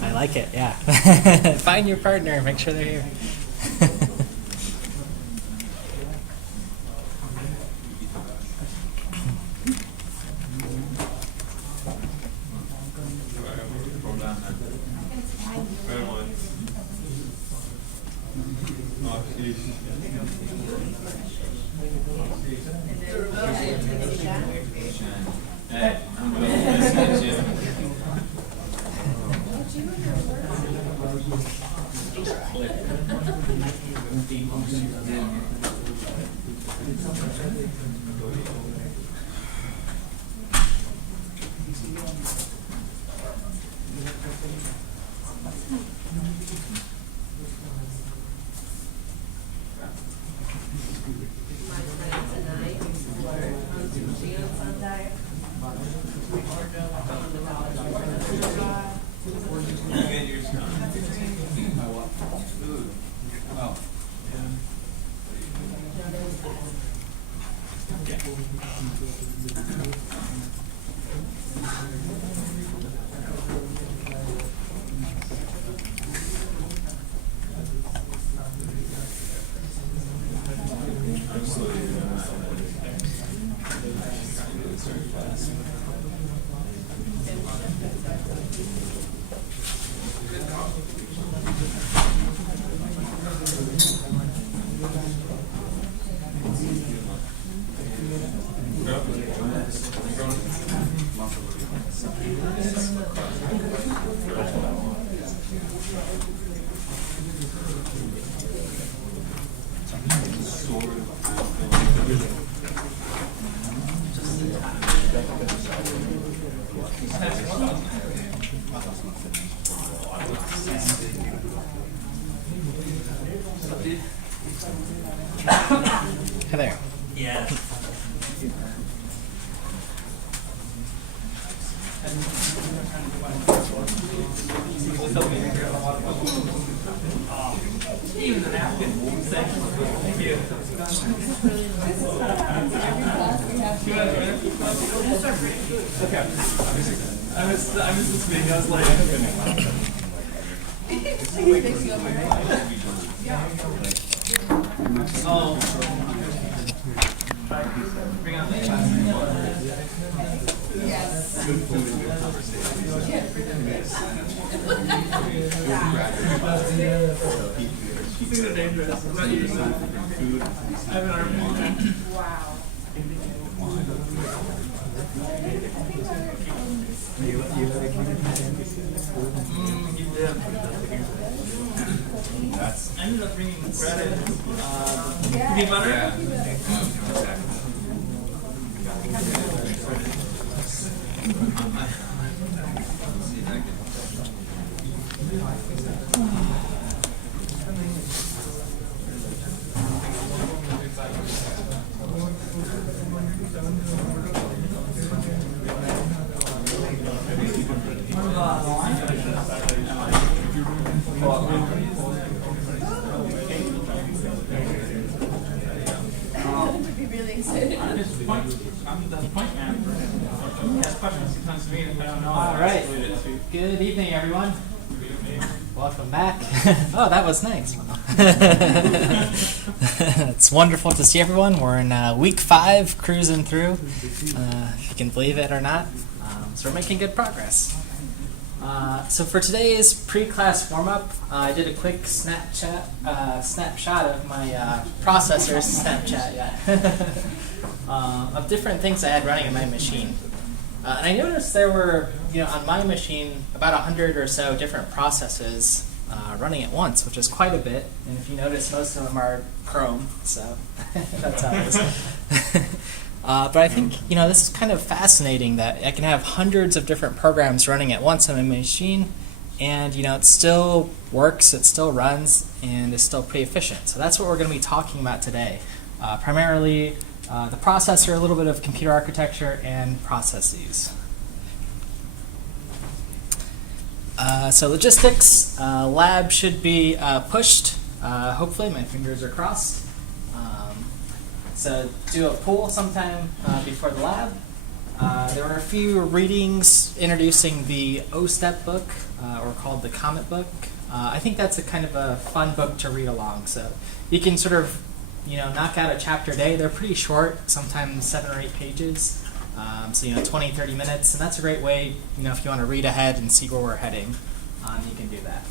I like it, yeah. Find your partner, make sure they're here. Hi there. Yeah. Even the napkin. Thank you. Okay. I missed this meeting. I was like, oh. Bring on the yes. Good food and good conversation. Keeping it dangerous. What about you? I have an arm. Wow. I ended up bringing Grad peanut butter. Yeah. All right. Good evening, everyone. Welcome back. Oh, that was nice. It's wonderful to see everyone. We're in week 5, cruising through, if you can believe it or not. So we're making good progress. So for today's pre-class warm-up, I did a quick snapshot of my processor's Snapchat, of different things I had running in my machine. And I noticed there were, on my machine, about 100 or so different processes running at once, which is quite a bit. And if you notice, most of them are Chrome, so that's how it is. But I think, this is kind of fascinating that I can have hundreds of different programs running at once on my machine, and, it still works, it still runs, and is still pretty efficient. So that's what we're going to be talking about today. Primarily the processor, a little bit of computer architecture, and processes. So logistics, lab should be pushed. Hopefully, my fingers are crossed. So do a poll sometime before the lab. There were a few readings introducing the O-Step book, or called the Comet book. I think that's a kind of a fun book to read along. So you can sort of, knock out a chapter a day. They're pretty short, sometimes 7 or 8 pages. So 20, 30 minutes, and that's a great way, if you want to read ahead and see where we're heading, you can do that.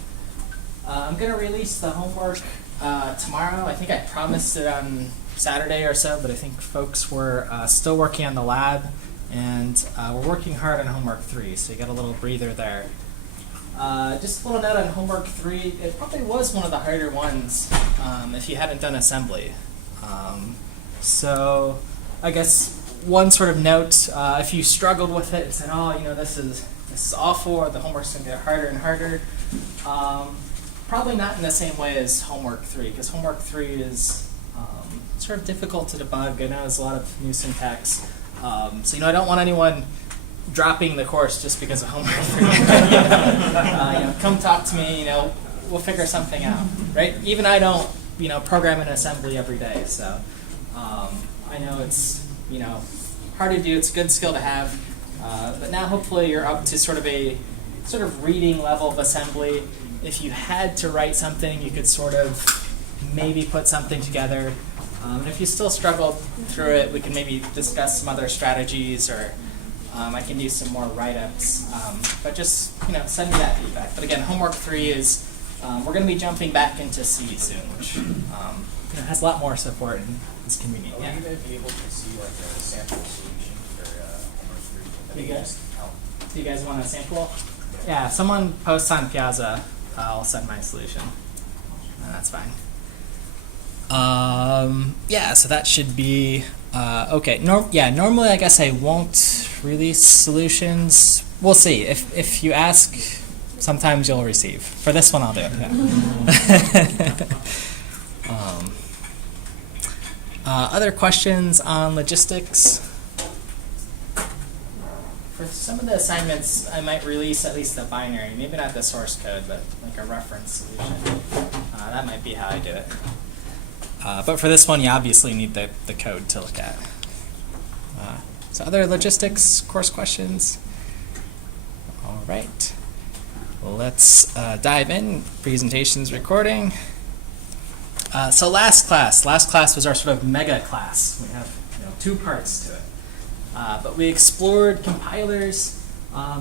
I'm going to release the homework tomorrow. I think I promised it on Saturday or so, but I think folks were still working on the lab, and we're working hard on homework 3, so you got a little breather there. Just a little note on homework 3, it probably was one of the harder ones if you hadn't done assembly. So I guess one sort of note, if you struggled with it and said, this is awful, or the homework's going to get harder and harder, probably not in the same way as homework 3, because homework 3 is sort of difficult to debug. I know there's a lot of new syntax. So I don't want anyone dropping the course just because of homework 3. Come talk to me, we'll figure something out, right? Even I don't, program in assembly every day, so I know it's, hard to do. It's a good skill to have, but now hopefully you're up to sort of reading level of assembly. If you had to write something, you could sort of maybe put something together. And if you still struggle through it, we can maybe discuss some other strategies, or I can do some more write-ups. But just send me that feedback. But again, homework 3 is we're going to be jumping back into C soon, which has a lot more support and is convenient. Are you going to be able to see like a sample solution for homework 3? Do you guys want a sample? Yeah, someone posts on Piazza. I'll send my solution. That's fine. So that should be okay. Normally I guess I won't release solutions. We'll see. If you ask, sometimes you'll receive. For this one, I'll do it. Yeah. Other questions on logistics? For some of the assignments, I might release at least the binary, maybe not the source code, but like a reference solution. That might be how I do it. But for this one, you obviously need the code to look at. So other logistics course questions? All right. Let's dive in. Presentation's recording. So last class was our sort of mega class. We have 2 parts to it. But we explored compilers,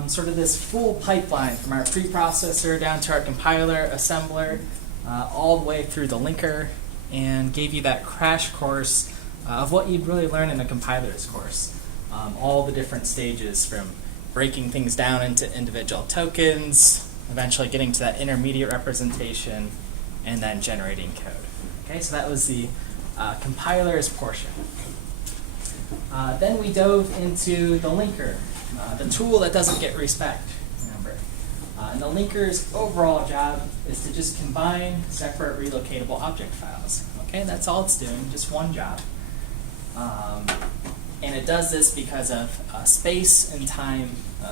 sort of this full pipeline from our preprocessor down to our compiler, assembler, all the way through the linker, and gave you that crash course of what you'd really learn in a compiler's course. All the different stages, from breaking things down into individual tokens, eventually getting to that intermediate representation, and then generating code. Okay, so that was the compilers portion. Then we dove into the linker, the tool that doesn't get respect, remember. And the linker's overall job is to just combine separate relocatable object files. Okay, that's all it's doing, just one job. And it does this because of space and time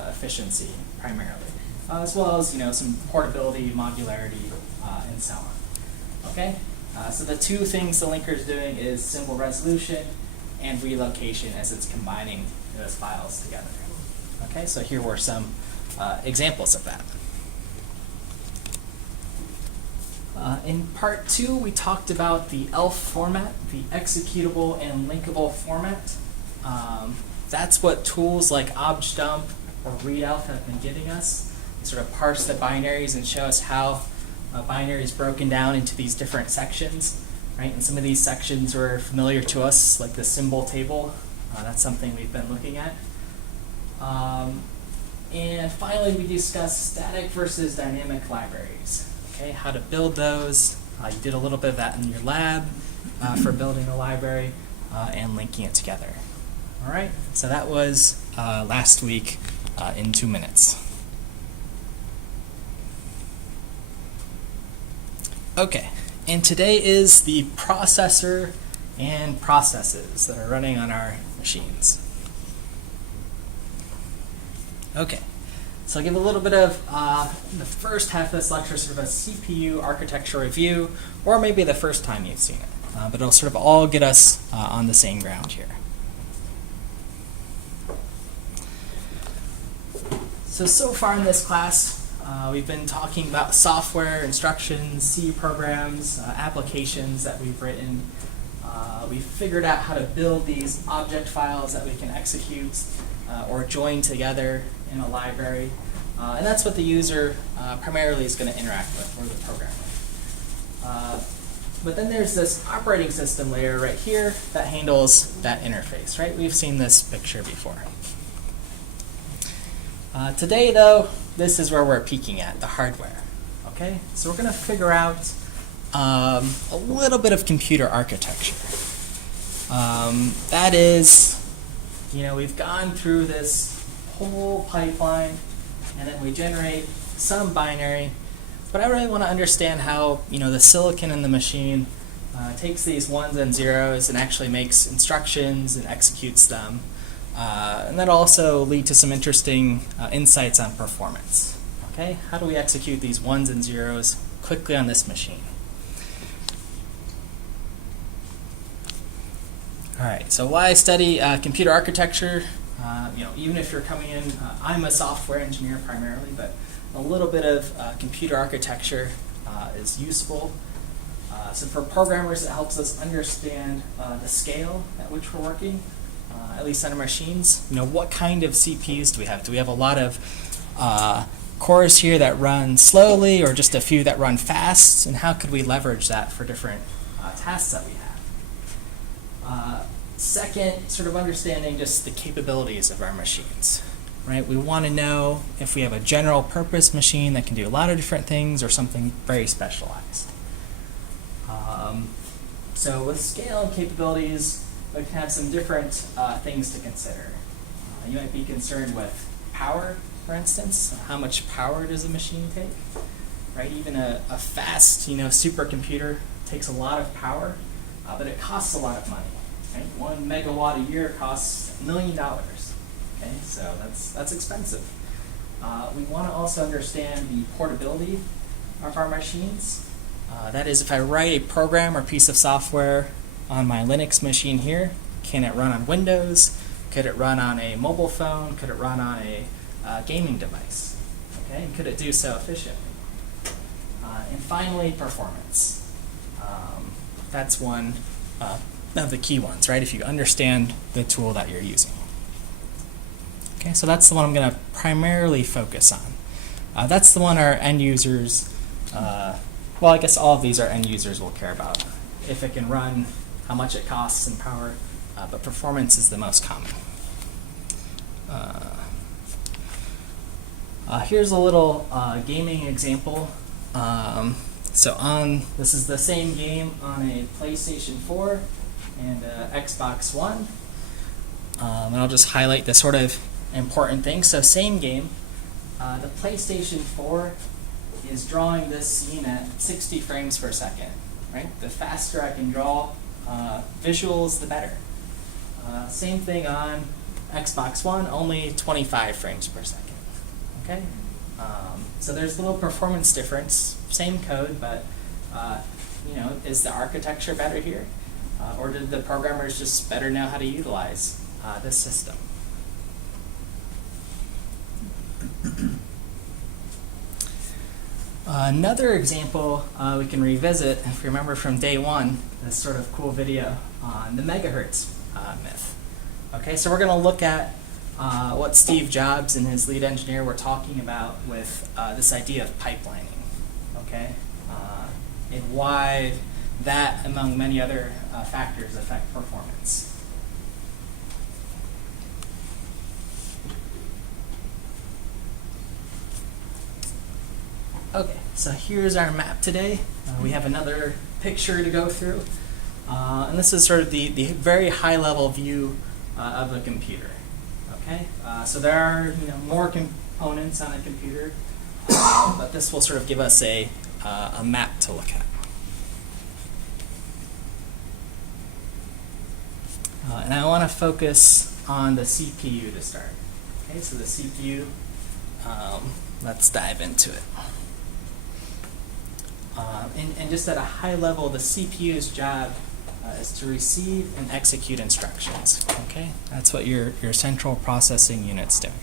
efficiency, primarily, as well as some portability, modularity, and so on. Okay, so the 2 things the linker is doing is symbol resolution and relocation as it's combining those files together. Okay, so here were some examples of that. In part 2, we talked about the ELF format, the executable and linkable format. That's what tools like objdump or readelf have been giving us. They sort of parse the binaries and show us how a binary is broken down into these different sections. Right? And some of these sections were familiar to us, like the symbol table. That's something we've been looking at. And finally, we discussed static versus dynamic libraries. Okay, how to build those. You did a little bit of that in your lab for building a library and linking it together. All right, so that was last week in 2 minutes. Okay, and today is the processor and processes that are running on our machines. Okay, so I'll give a little bit of the first half of this lecture, sort of a CPU architecture review, or maybe the first time you've seen it, but it'll sort of all get us on the same ground here. So far in this class, we've been talking about software, instructions, C programs, applications that we've written. We've figured out how to build these object files that we can execute or join together in a library. And that's what the user primarily is going to interact with, or the programmer. But then there's this operating system layer right here that handles that interface, right? We've seen this picture before. Today, though, this is where we're peeking at, the hardware. Okay, so we're going to figure out a little bit of computer architecture. That is, we've gone through this whole pipeline, and then we generate some binary. But I really want to understand how the silicon in the machine takes these ones and zeros and actually makes instructions and executes them. And that'll also lead to some interesting insights on performance. Okay, how do we execute these ones and zeros quickly on this machine? All right, so why study computer architecture? Even if you're coming in, I'm a software engineer primarily, but a little bit of computer architecture is useful. So for programmers, it helps us understand the scale at which we're working. At least on our machines, what kind of CPUs do we have? Do we have a lot of cores here that run slowly, or just a few that run fast? And how could we leverage that for different tasks that we have? Second, sort of understanding just the capabilities of our machines. Right? We want to know if we have a general purpose machine that can do a lot of different things, or something very specialized. So with scale and capabilities, we can have some different things to consider. You might be concerned with power, for instance. How much power does a machine take? Right? Even a fast, supercomputer takes a lot of power, but it costs a lot of money. Right? 1 megawatt a year costs $1 million. Okay, so that's expensive. We want to also understand the portability of our machines. That is, if I write a program or piece of software on my Linux machine here, can it run on Windows? Could it run on a mobile phone? Could it run on a gaming device? Okay, and could it do so efficiently? And finally, performance. That's one of the key ones, right? If you understand the tool that you're using. Okay, so that's the one I'm going to primarily focus on. That's the one our end users, well, I guess all of these our end users will care about. If it can run, how much it costs in power, but performance is the most common. Here's a little gaming example. This is the same game on a PlayStation 4 and Xbox One. And I'll just highlight the sort of important things. So same game. The PlayStation 4 is drawing this scene at 60 frames per second. Right? The faster I can draw visuals, the better. Same thing on Xbox One, only 25 frames per second. Okay? So there's a little performance difference. Same code, but is the architecture better here? Or did the programmers just better know how to utilize this system? Another example we can revisit, if you remember from day one, this sort of cool video on the megahertz myth. Okay, so we're going to look at what Steve Jobs and his lead engineer were talking about with this idea of pipelining. Okay, and why that, among many other factors, affect performance. Okay, so here's our map today. We have another picture to go through. And this is sort of the very high-level view of a computer. Okay, so there are more components on a computer, but this will sort of give us a map to look at. And I want to focus on the CPU to start. Okay, so the CPU, let's dive into it. And just at a high level, the CPU's job is to receive and execute instructions. Okay, that's what your central processing unit's doing.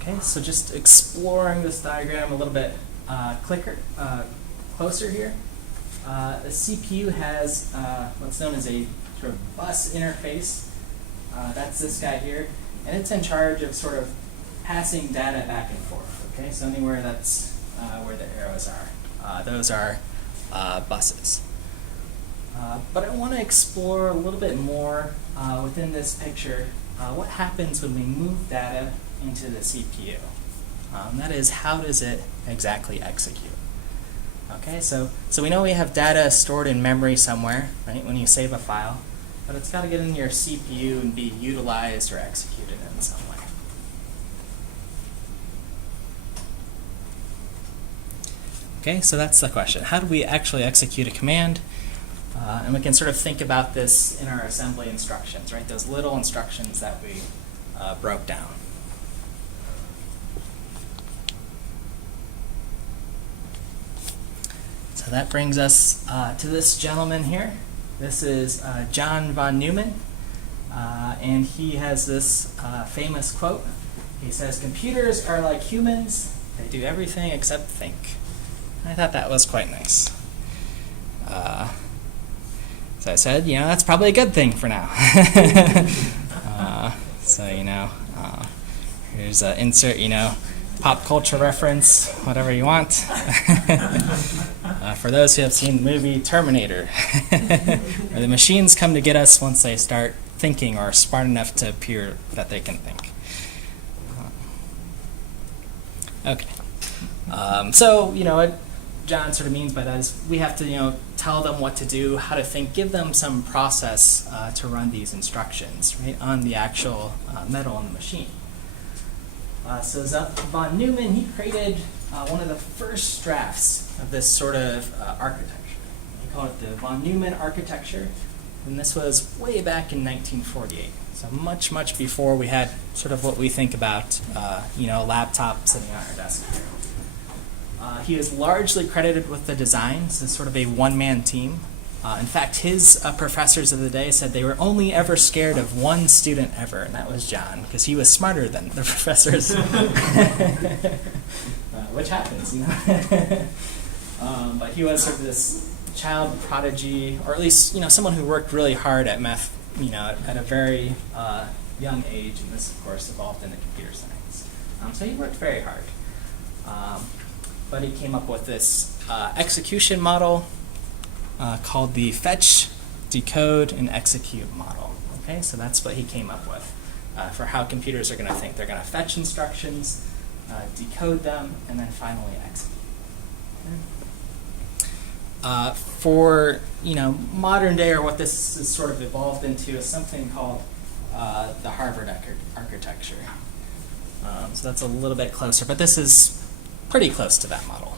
Okay, so just exploring this diagram a little bit closer here. The CPU has what's known as a sort of bus interface. That's this guy here, and it's in charge of sort of passing data back and forth. Okay, so anywhere that's where the arrows are, those are buses. But I want to explore a little bit more within this picture what happens when we move data into the CPU. That is, how does it exactly execute? Okay, so we know we have data stored in memory somewhere, right, when you save a file, but it's got to get into your CPU and be utilized or executed in some way. Okay, so that's the question. How do we actually execute a command? And we can sort of think about this in our assembly instructions, right? Those little instructions that we broke down. So that brings us to this gentleman here. This is John von Neumann, and he has this famous quote. He says, "Computers are like humans. They do everything except think." I thought that was quite nice. So I said, that's probably a good thing for now. So, here's an insert, pop culture reference, whatever you want. For those who have seen the movie Terminator, where the machines come to get us once they start thinking or are smart enough to appear that they can think. Okay. So, what John sort of means by that is we have to, tell them what to do, how to think, give them some process to run these instructions, right, on the actual metal in the machine. So von Neumann, he created one of the first drafts of this sort of architecture. We call it the von Neumann architecture, and this was way back in 1948. So much, much before we had sort of what we think about, a laptop sitting on our desk here. He is largely credited with the design. This is sort of a one-man team. In fact, his professors of the day said they were only ever scared of one student ever, and that was John, because he was smarter than the professors. Which happens, But he was sort of this child prodigy, or at least someone who worked really hard at math, at a very young age, and this, of course, evolved into computer science. So he worked very hard. But he came up with this execution model called the fetch, decode, and execute model. Okay, so that's what he came up with for how computers are going to think. They're going to fetch instructions, decode them, and then finally execute. Okay. For modern day, or what this is sort of evolved into, is something called the Harvard architecture. So that's a little bit closer, but this is pretty close to that model.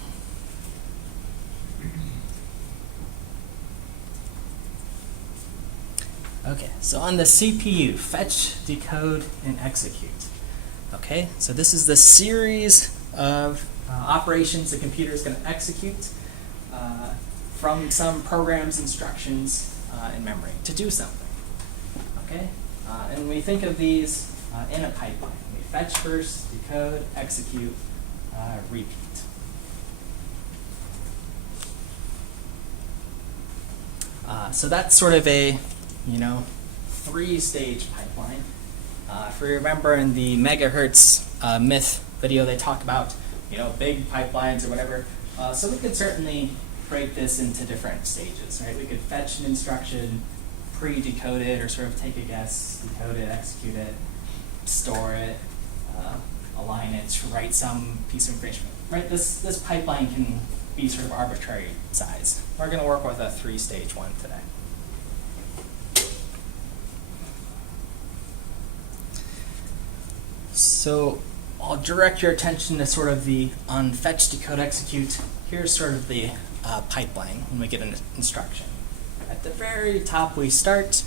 Okay, so on the CPU, fetch, decode, and execute. Okay, so this is the series of operations the computer is going to execute from some program's instructions in memory to do something. Okay, and we think of these in a pipeline. We fetch first, decode, execute, repeat. So that's sort of a, three-stage pipeline. If you remember in the megahertz myth video, they talk about, big pipelines or whatever. So we could certainly break this into different stages, right? We could fetch an instruction, pre-decode it, or sort of take a guess, decode it, execute it, store it, align it, write some piece of information. Right? This pipeline can be sort of arbitrary size. we're going to work with a 3-stage one today. So I'll direct your attention to sort of the on fetch, decode, execute. Here's sort of the pipeline when we get an instruction. At the very top we start,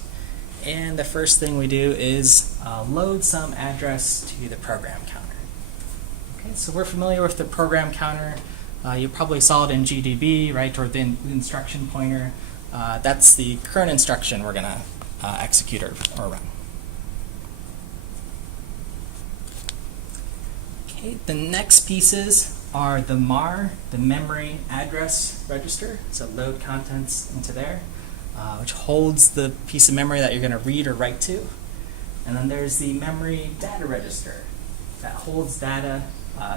and the first thing we do is load some address to the program counter. Okay, so we're familiar with the program counter. You probably saw it in GDB, right, or the instruction pointer. That's the current instruction we're going to execute or run. Okay, the next pieces are the MAR, the memory address register. So load contents into there, which holds the piece of memory that you're going to read or write to. And then there's the memory data register that holds data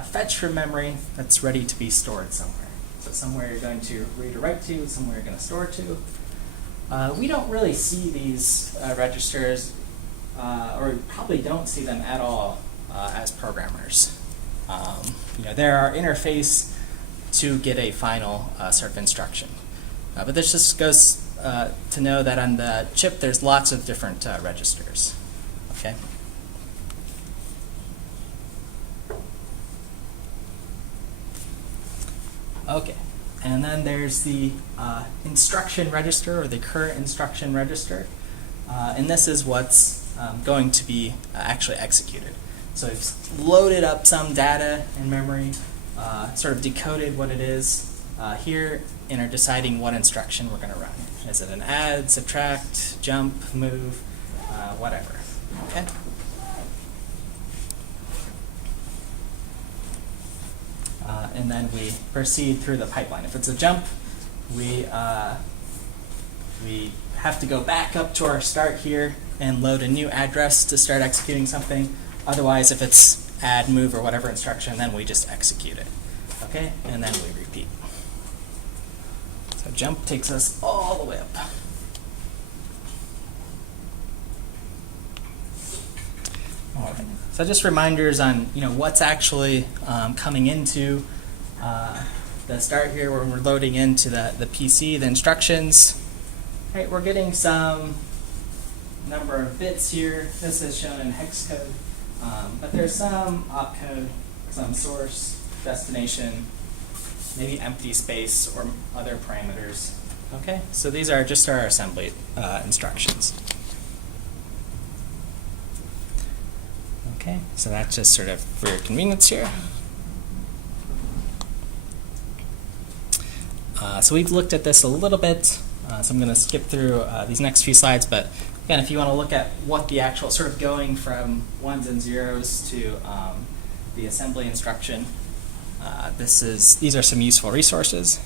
fetched from memory that's ready to be stored somewhere. So somewhere you're going to read or write to, somewhere you're going to store to. We don't really see these registers, or we probably don't see them at all as programmers. They're our interface to get a final sort of instruction. But this just goes to know that on the chip there's lots of different registers. Okay. Okay, and then there's the instruction register, or the current instruction register. And this is what's going to be actually executed. So we've loaded up some data in memory, sort of decoded what it is here, and are deciding what instruction we're going to run. Is it an add, subtract, jump, move, whatever. Okay. And then we proceed through the pipeline. If it's a jump, we have to go back up to our start here and load a new address to start executing something. Otherwise, if it's add, move, or whatever instruction, then we just execute it. Okay, and then we repeat. So jump takes us all the way up. All right. So just reminders on what's actually coming into the start here when we're loading into the PC, the instructions. Right, we're getting some number of bits here. This is shown in hex code, but there's some opcode, some source, destination, maybe empty space or other parameters. Okay, so these are just our assembly instructions. Okay, so that's just sort of for your convenience here. So we've looked at this a little bit, so I'm going to skip through these next few slides, but again, if you want to look at what the actual sort of going from ones and zeros to the assembly instruction, these are some useful resources.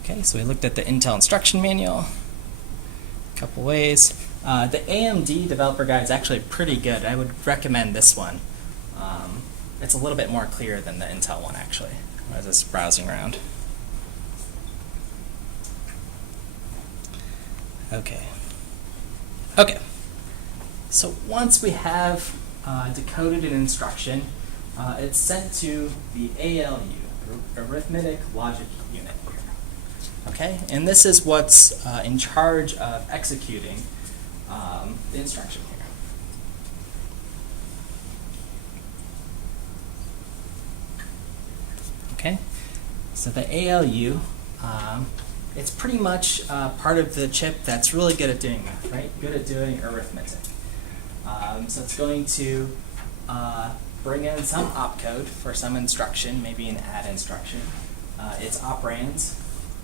Okay, so we looked at the Intel instruction manual, a couple ways. The AMD developer guide is actually pretty good. I would recommend this one. It's a little bit more clear than the Intel one, actually, when I was just browsing around. Okay, so once we have decoded an instruction, it's sent to the ALU, Arithmetic Logic Unit. Okay, and this is what's in charge of executing the instruction here. Okay, so the ALU, it's pretty much part of the chip that's really good at doing math, right? Good at doing arithmetic. So it's going to bring in some opcode for some instruction, maybe an add instruction. Its operands,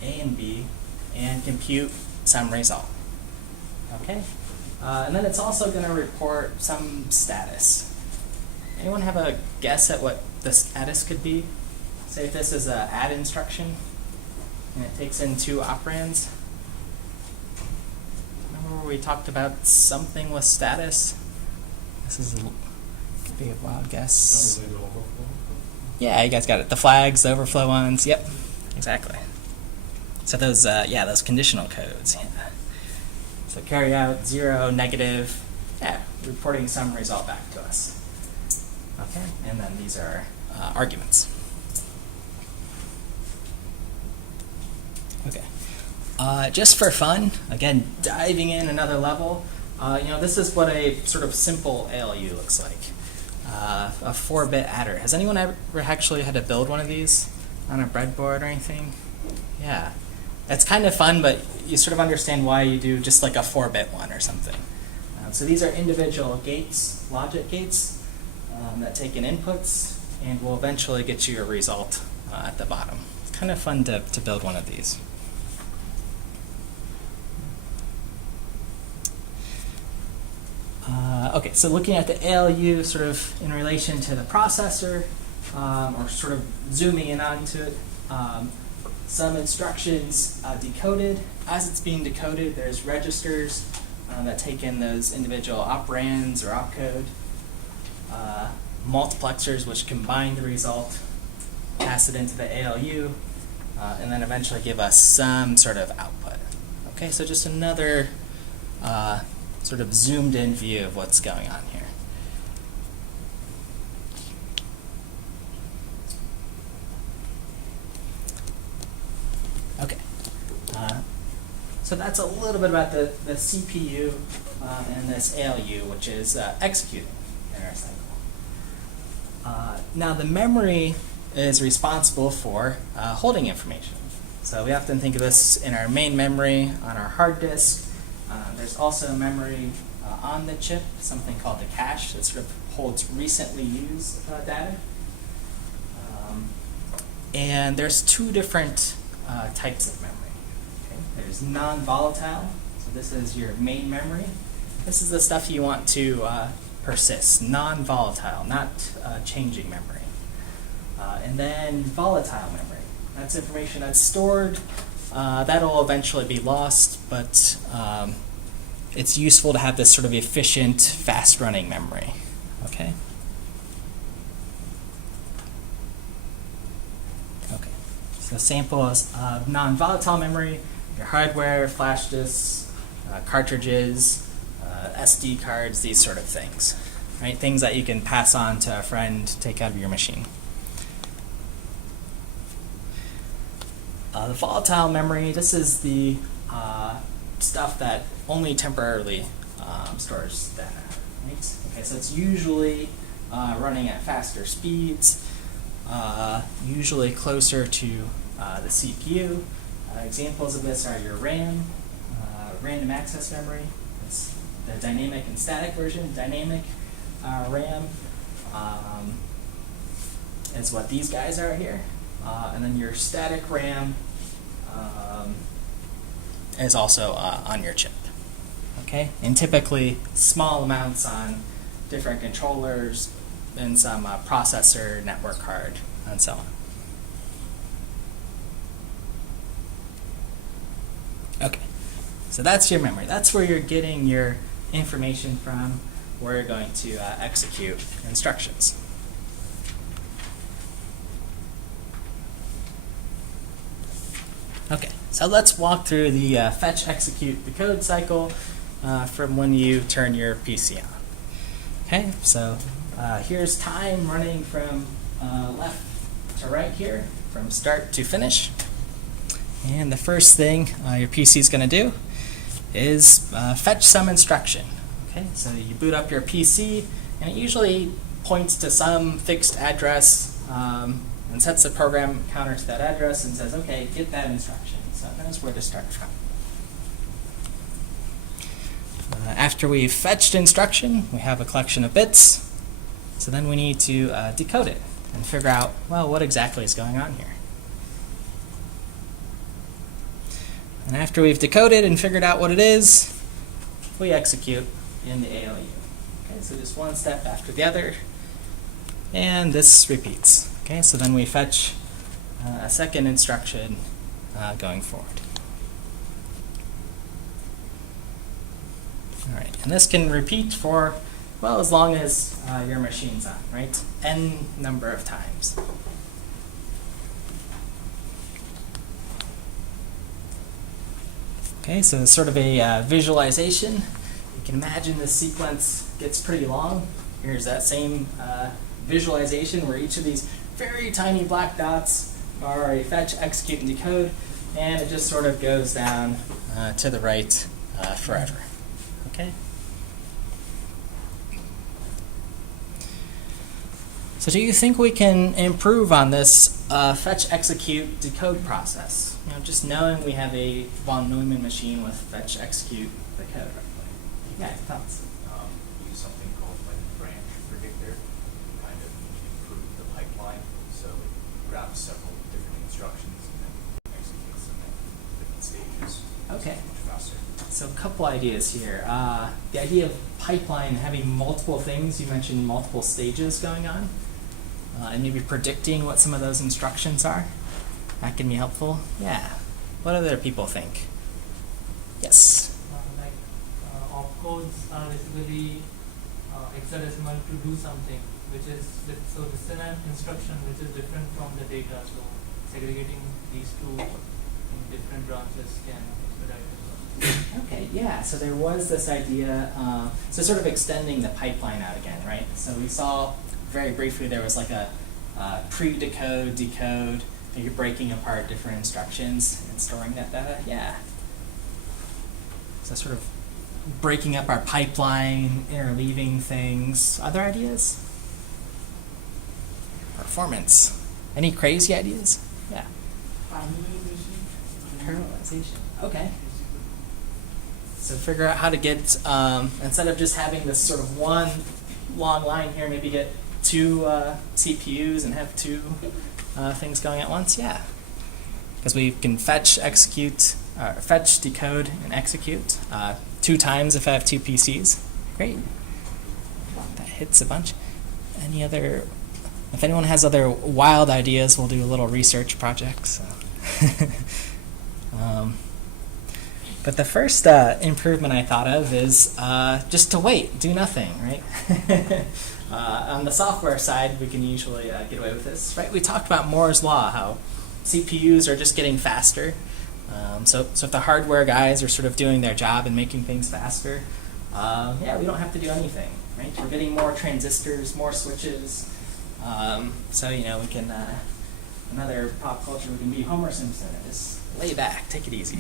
A and B, and compute some result. Okay, and then it's also going to report some status. Anyone have a guess at what the status could be? Say if this is an add instruction, and it takes in 2 operands. Remember where we talked about something with status? This is could be a wild guess. Yeah, you guys got it. The flags, the overflow ones. Yep, exactly. So those, those conditional codes. Yeah. So carry out 0, negative, reporting some result back to us. Okay, and then these are arguments. Just for fun, again, diving in another level, this is what a sort of simple ALU looks like. A 4-bit adder. Has anyone ever actually had to build one of these on a breadboard or anything? Yeah. It's kind of fun, but you sort of understand why you do just like a 4-bit one or something. So these are individual gates, logic gates, that take in inputs and will eventually get you a result at the bottom. It's kind of fun to build one of these. Okay, so looking at the ALU sort of in relation to the processor, or sort of zooming in onto it, some instructions decoded. As it's being decoded, there's registers that take in those individual operands or opcode, multiplexers which combine the result, pass it into the ALU, and then eventually give us some sort of output. Okay, so just another sort of zoomed in view of what's going on here. Okay, so that's a little bit about the CPU and this ALU, which is executing in our cycle. Now the memory is responsible for holding information. So we often think of this in our main memory on our hard disk. There's also memory on the chip, something called the cache, that sort of holds recently used data. And there's two different types of memory. Okay? There's non-volatile, so this is your main memory. This is the stuff you want to persist, non-volatile, not changing memory. And then volatile memory. That's information that's stored. That'll eventually be lost, but it's useful to have this sort of efficient, fast-running memory. Okay? Okay. So samples of non-volatile memory, your hardware, flash disks, cartridges, SD cards, these sort of things. Right? Things that you can pass on to a friend, take out of your machine. The volatile memory, this is the stuff that only temporarily stores data. Right? Okay, so it's usually running at faster speeds, usually closer to the CPU. Examples of this are your RAM, random access memory. It's the dynamic and static version. Dynamic RAM is what these guys are here. And then your static RAM is also on your chip. Okay, and typically small amounts on different controllers and some processor, network card, and so on. Okay, so that's your memory. That's where you're getting your information from, where you're going to execute instructions. Okay, so let's walk through the fetch, execute, decode cycle from when you turn your PC on. Okay, so here's time running from left to right here, from start to finish. And the first thing your PC is going to do is fetch some instruction. Okay, so you boot up your PC, and it usually points to some fixed address and sets the program counter to that address and says, okay, get that instruction. So it knows where to start from. After we've fetched instruction, we have a collection of bits. So then we need to decode it and figure out, well, what exactly is going on here. And after we've decoded and figured out what it is, we execute in the ALU. Okay, so just one step after the other, and this repeats. Okay, so then we fetch a second instruction going forward. All right, and this can repeat for, well, as long as your machine's on, right? N number of times. Okay, so it's sort of a visualization. You can imagine this sequence gets pretty long. Here's that same visualization where each of these very tiny black dots are a fetch, execute, and decode. and it just sort of goes down to the right forever. Okay. So do you think we can improve on this fetch, execute, decode process? You know, just knowing we have a von Neumann machine with fetch, execute, decode. Yeah, thoughts? Use something called like a branch predictor to kind of improve the pipeline. So it grabs several different instructions and then executes them at different stages. Okay. So much faster. So a couple ideas here. The idea of pipeline having multiple things, you mentioned multiple stages going on, and maybe predicting what some of those instructions are. That can be helpful. Yeah. What other people think? Yes. Opcodes are basically hexadecimal to do something, which is so this is an instruction which is different from the data. So segregating these two in different branches can expedite it. Okay, yeah, so there was this idea, so sort of extending the pipeline out again, right? So we saw very briefly there was like a pre-decode, decode, you're breaking apart different instructions and storing that data, yeah. So sort of breaking up our pipeline, interleaving things. Other ideas? Performance. Any crazy ideas? Yeah. Parallelization. Okay. So figure out how to get, instead of just having this sort of one long line here, maybe get two CPUs and have two things going at once? Yeah. Because we can fetch, execute, fetch, decode, and execute 2 times if I have 2 PCs. Great. That hits a bunch. Any other, if anyone has other wild ideas, we'll do a little research project. So. But the first improvement I thought of is just to wait, do nothing, right? On the software side, we can usually get away with this, right? We talked about Moore's Law, how CPUs are just getting faster. So if the hardware guys are sort of doing their job and making things faster, yeah, we don't have to do anything, right? We're getting more transistors, more switches. So, you know, we can, another pop culture, we can be Homer Simpson and just lay back, take it easy.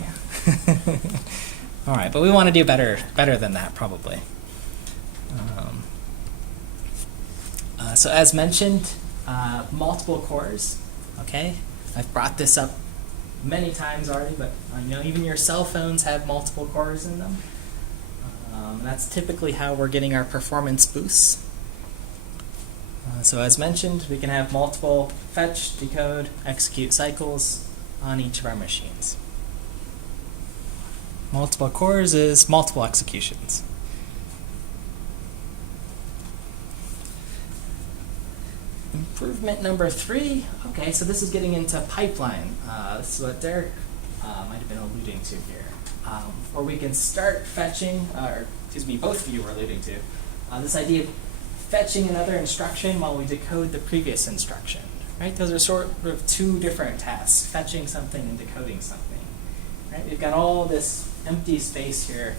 All right, but we want to do better than that, probably. So as mentioned, multiple cores, okay? I've brought this up many times already, but you know, even your cell phones have multiple cores in them. That's typically how we're getting our performance boosts. So as mentioned, we can have multiple fetch, decode, execute cycles on each of our machines. Multiple cores is multiple executions. Improvement number 3, okay, so this is getting into pipeline. This is what Derek might have been alluding to here, where we can start fetching, or excuse me, both of you were alluding to, this idea of fetching another instruction while we decode the previous instruction, right? Those are sort of 2 different tasks, fetching something and decoding something, right? We've got all this empty space here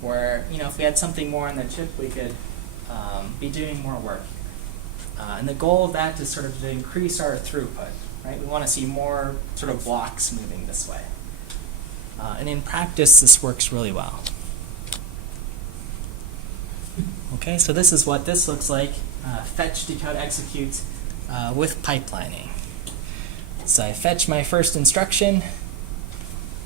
where, you know, if we had something more on the chip, we could be doing more work. And the goal of that is sort of to increase our throughput, right? We want to see more sort of blocks moving this way. And in practice, this works really well. Okay, so this is what this looks like, fetch, decode, execute with pipelining. So I fetch my first instruction,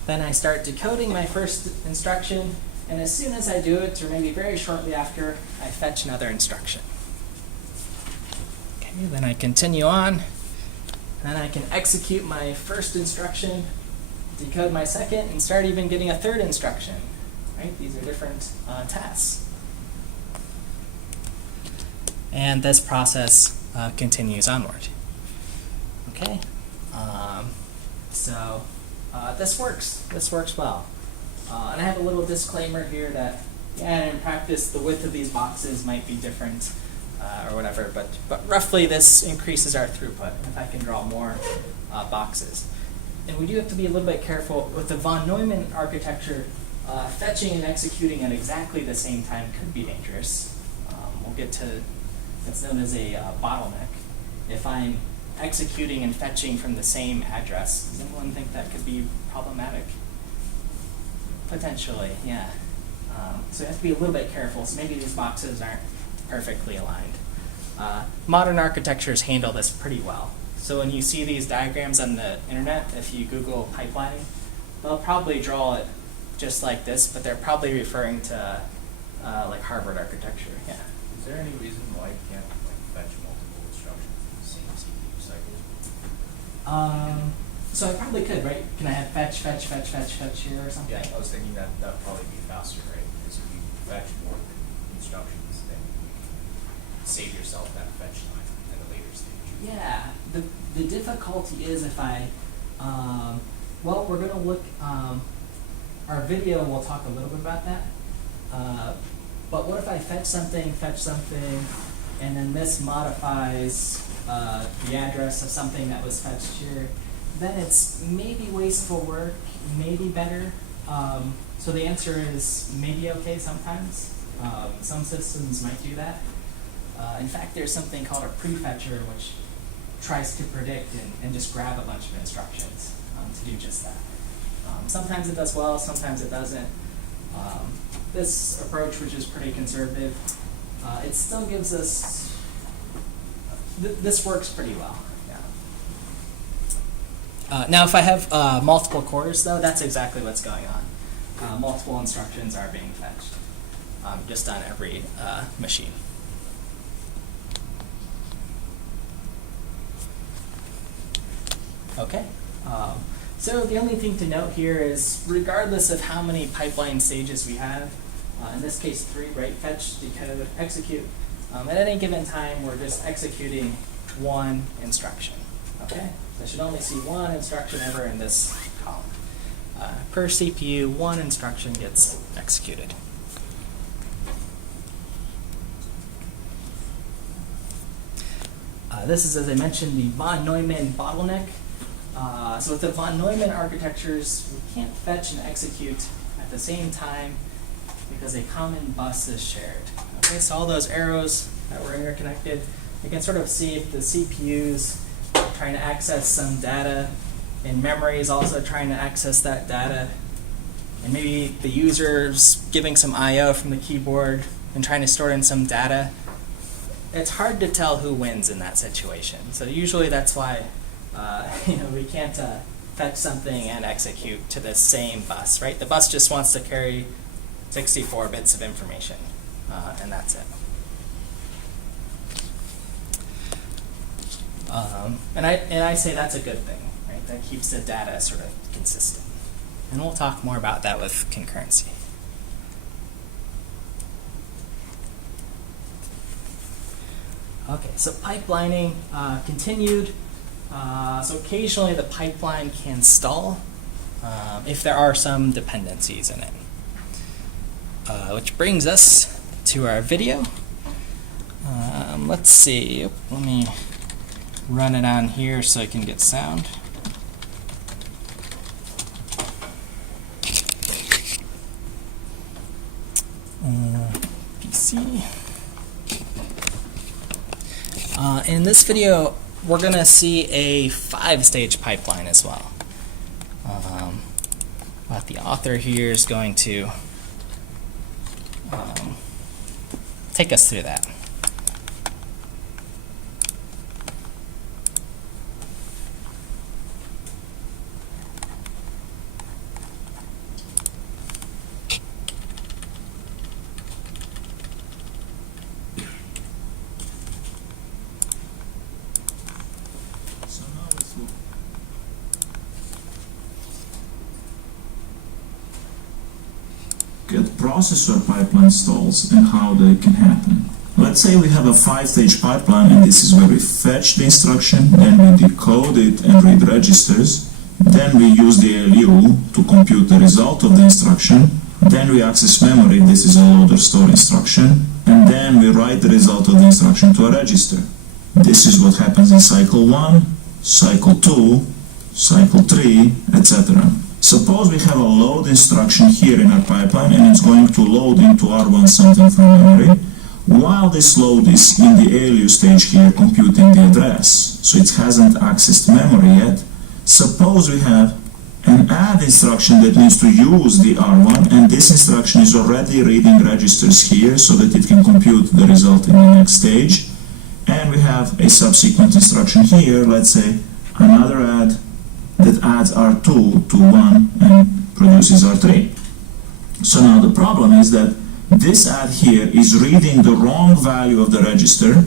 then I start decoding my first instruction, and as soon as I do it, or maybe very shortly after, I fetch another instruction. Okay, then I continue on, then I can execute my first instruction, decode my second, and start even getting a third instruction. Right? These are different tasks. And this process continues onward. Okay, so this works. This works well. And I have a little disclaimer here that, yeah, in practice, the width of these boxes might be different or whatever, but roughly this increases our throughput if I can draw more boxes. And we do have to be a little bit careful with the von Neumann architecture. Fetching and executing at exactly the same time could be dangerous. We'll get to, it's known as a bottleneck. If I'm executing and fetching from the same address. Does anyone think that could be problematic? Potentially, yeah. So you have to be a little bit careful. So maybe these boxes aren't perfectly aligned. Modern architectures handle this pretty well. So when you see these diagrams on the internet, if you Google pipelining, they'll probably draw it just like this, but they're probably referring to like Harvard architecture. Yeah. Is there any reason why you can't fetch multiple instructions in the same CPU cycle? So I probably could, right? Can I have fetch here or something? Yeah, I was thinking that that'd probably be faster, right? Because if you fetch more instructions, then you can save yourself that fetch time at a later stage. Yeah. The difficulty is if I, well, we're going to look, our video will talk a little bit about that. But what if I fetch something, and then this modifies the address of something that was fetched here? Then it's maybe wasteful work, maybe better. So the answer is maybe okay sometimes. Some systems might do that. In fact, there's something called a prefetcher, which tries to predict and just grab a bunch of instructions to do just that. Sometimes it does well, sometimes it doesn't. This approach, which is pretty conservative, it still gives us, this works pretty well. Yeah. Now if I have multiple cores though, that's exactly what's going on. Multiple instructions are being fetched, just on every machine. Okay. So the only thing to note here is, regardless of how many pipeline stages we have, in this case 3, right, fetch, decode, execute, at any given time we're just executing one instruction. Okay? So I should only see one instruction ever in this column. Per CPU, one instruction gets executed. This is, as I mentioned, the von Neumann bottleneck. So with the von Neumann architectures, we can't fetch and execute at the same time because a common bus is shared. Okay, so all those arrows that were interconnected, you can sort of see if the CPU's trying to access some data, and memory is also trying to access that data, and maybe the user's giving some I/O from the keyboard and trying to store in some data. It's hard to tell who wins in that situation. So usually that's why we can't fetch something and execute to the same bus, right? The bus just wants to carry 64 bits of information, and that's it. And I say that's a good thing, right? That keeps the data sort of consistent. And we'll talk more about that with concurrency. Okay, so pipelining continued. So occasionally the pipeline can stall if there are some dependencies in it. Which brings us to our video. Let's see, let me run it on here so I can get sound. PC. In this video, we're going to see a 5-stage pipeline as well. But the author here is going to take us through that. At processor pipeline stalls and how they can happen. Let's say we have a 5-stage pipeline, and this is where we fetch the instruction, then we decode it and read registers, then we use the ALU to compute the result of the instruction, then we access memory, this is a load or store instruction, and then we write the result of the instruction to a register. This is what happens in cycle 1, cycle 2, cycle 3, etc. Suppose we have a load instruction here in our pipeline and it's going to load into R1 something from memory. while this load is in the ALU stage here computing the address, so it hasn't accessed memory yet, suppose we have an add instruction that needs to use the R1, and this instruction is already reading registers here so that it can compute the result in the next stage. And we have a subsequent instruction here, let's say another add that adds R2 to 1 and produces R3. So now the problem is that this add here is reading the wrong value of the register.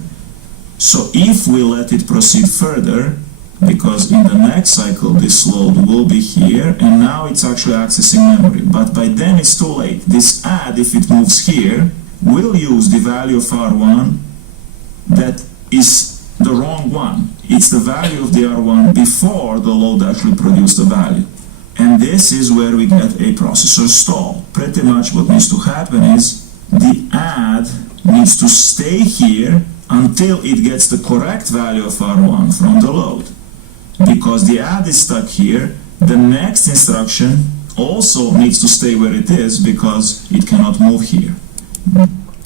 So if we let it proceed further, because in the next cycle this load will be here, and now it's actually accessing memory. But by then it's too late. This add, if it moves here, will use the value of R1 that is the wrong one. It's the value of the R1 before the load actually produced the value. And this is where we get a processor stall. Pretty much what needs to happen is the add needs to stay here until it gets the correct value of R1 from the load. Because the add is stuck here, the next instruction also needs to stay where it is because it cannot move here.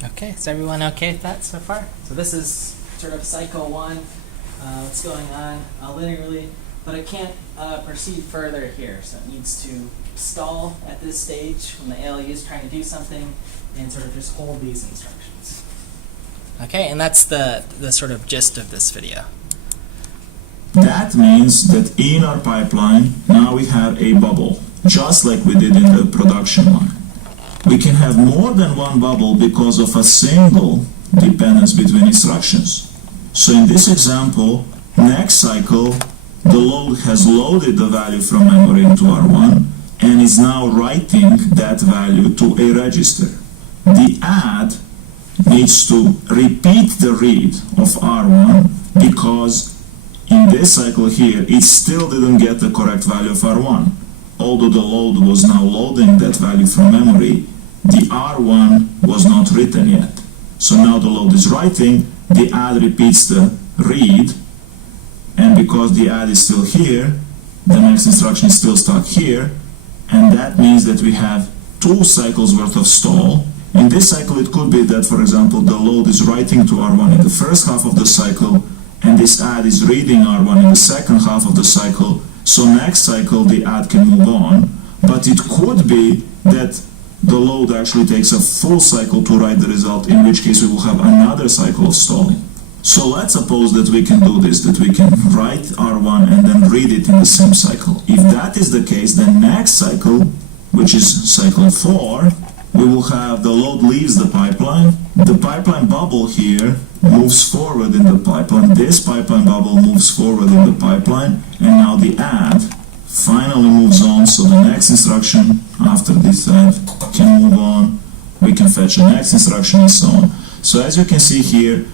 Okay, is everyone okay with that so far? So this is sort of cycle 1, what's going on linearly, but it can't proceed further here, so it needs to stall at this stage when the ALU is trying to do something and sort of just hold these instructions. Okay, and that's the sort of gist of this video. That means that in our pipeline, now we have a bubble, just like we did in the production line. We can have more than one bubble because of a single dependence between instructions. So in this example, next cycle, the load has loaded the value from memory into R1 and is now writing that value to a register. The add needs to repeat the read of R1 because in this cycle here, it still didn't get the correct value of R1. Although the load was now loading that value from memory, the R1 was not written yet. So now the load is writing, the add repeats the read, and because the add is still here, the next instruction is still stuck here, and that means that we have 2 cycles worth of stall. In this cycle, it could be that, for example, the load is writing to R1 in the first half of the cycle, and this add is reading R1 in the second half of the cycle, so next cycle the add can move on. But it could be that the load actually takes a full cycle to write the result, in which case we will have another cycle of stalling. So let's suppose that we can do this, that we can write R1 and then read it in the same cycle. If that is the case, then next cycle, which is cycle 4, we will have the load leaves the pipeline bubble here moves forward in the pipeline, this pipeline bubble moves forward in the pipeline, and now the add finally moves on, so the next instruction after this add can move on, we can fetch the next instruction and so on. So as you can see here,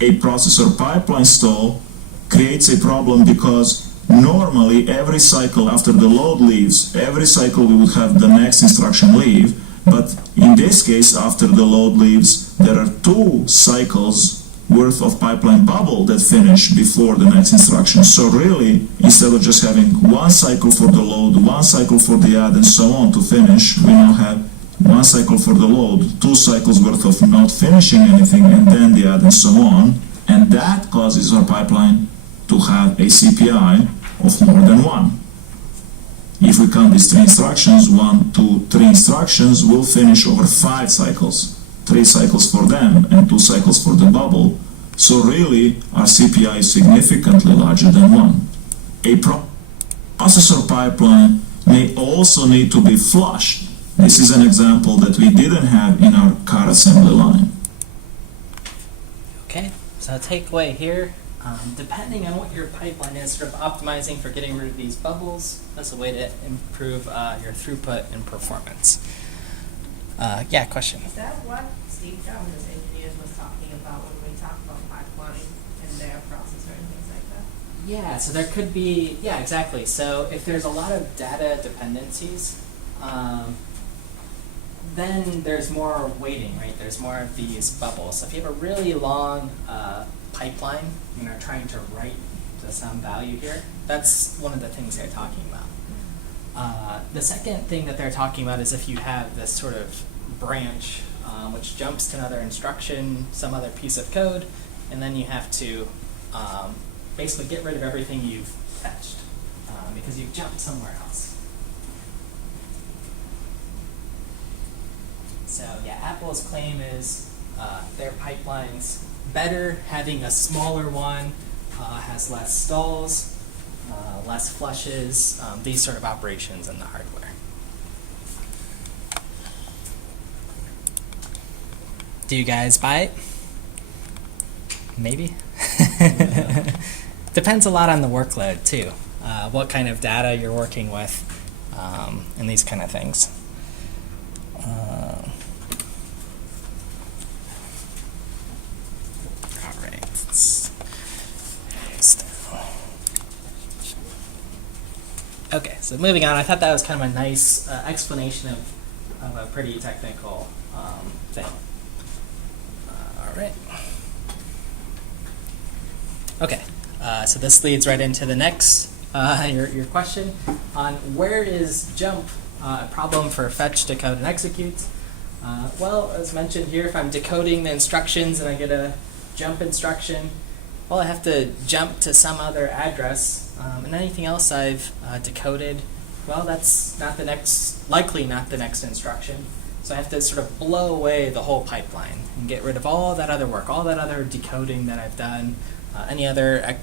a processor pipeline stall creates a problem because normally every cycle after the load leaves, every cycle we would have the next instruction leave, but in this case after the load leaves there are 2 cycles worth of pipeline bubble that finish before the next instruction. So really, instead of just having 1 cycle for the load, 1 cycle for the add and so on to finish, we now have 1 cycle for the load, 2 cycles worth of not finishing anything, and then the add and so on, and that causes our pipeline to have a CPI of more than 1. If we count these 3 instructions, 1, 2, 3 instructions, we'll finish over 5 cycles. 3 cycles for them and 2 cycles for the bubble. So really, our CPI is significantly larger than 1. A processor pipeline may also need to be flushed. This is an example that we didn't have in our car assembly line. Okay, so takeaway here, depending on what your pipeline is, sort of optimizing for getting rid of these bubbles, that's a way to improve your throughput and performance. Yeah, question? Is that what Steve Jones engineers was talking about when we talked about pipeline and their processor and things like that? Yeah, so there could be, yeah, exactly. So if there's a lot of data dependencies, then there's more waiting, right? There's more of these bubbles. So if you have a really long pipeline, and are trying to write to some value here, that's one of the things they're talking about. The second thing that they're talking about is if you have this sort of branch which jumps to another instruction, some other piece of code, and then you have to basically get rid of everything you've fetched because you've jumped somewhere else. So yeah, Apple's claim is their pipeline's better, having a smaller one, has less stalls, less flushes, these sort of operations in the hardware. Do you guys buy it? Maybe. Depends a lot on the workload too, what kind of data you're working with, and these kind of things. All right. Okay, so moving on, I thought that was kind of a nice explanation of a pretty technical thing. All right. Okay, so this leads right into the next, your question on where is jump a problem for fetch, decode, and execute. Well, as mentioned here, if I'm decoding the instructions and I get a jump instruction, well, I have to jump to some other address, and anything else I've decoded, well, that's not the next, likely not the next instruction. So I have to sort of blow away the whole pipeline and get rid of all that other work, all that other decoding that I've done, any other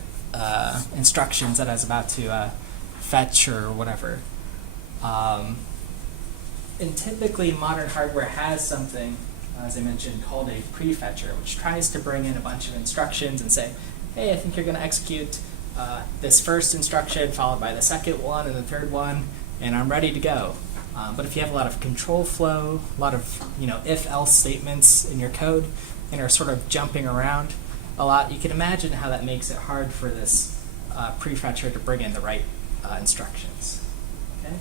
instructions that I was about to fetch or whatever. And typically modern hardware has something, as I mentioned, called a prefetcher, which tries to bring in a bunch of instructions and say, hey, I think you're going to execute this first instruction followed by the second one and the third one, and I'm ready to go. But if you have a lot of control flow, a lot of if-else statements in your code, and are sort of jumping around a lot, you can imagine how that makes it hard for this prefetcher to bring in the right instructions. Okay?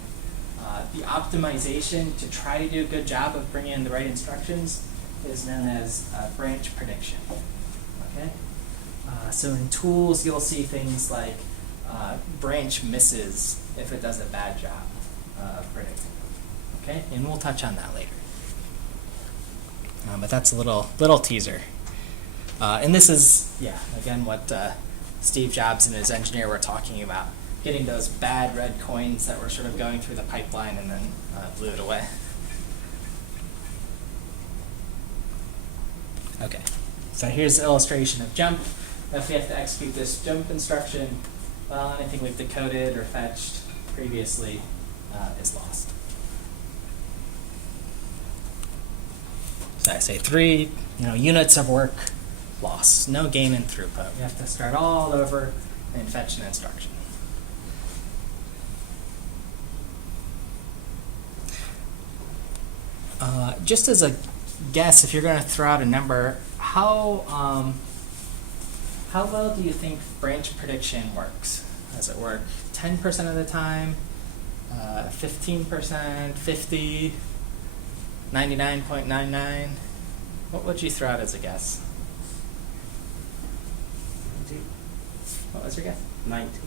The optimization to try to do a good job of bringing in the right instructions is known as branch prediction. Okay? So in tools, you'll see things like branch misses if it does a bad job of predicting. Okay? And we'll touch on that later. But that's a little teaser. And this is, again, what Steve Jobs and his engineer were talking about, getting those bad red coins that were sort of going through the pipeline and then blew it away. Okay, so here's an illustration of jump. If we have to execute this jump instruction, well, anything we've decoded or fetched previously is lost. So I say 3 units of work lost. No gain in throughput. We have to start all over and fetch an instruction. Just as a guess, if you're going to throw out a number, how well do you think branch prediction works? Does it work 10% of the time, 15%, 50, 99.99? What would you throw out as a guess? 90. What was your guess? 90.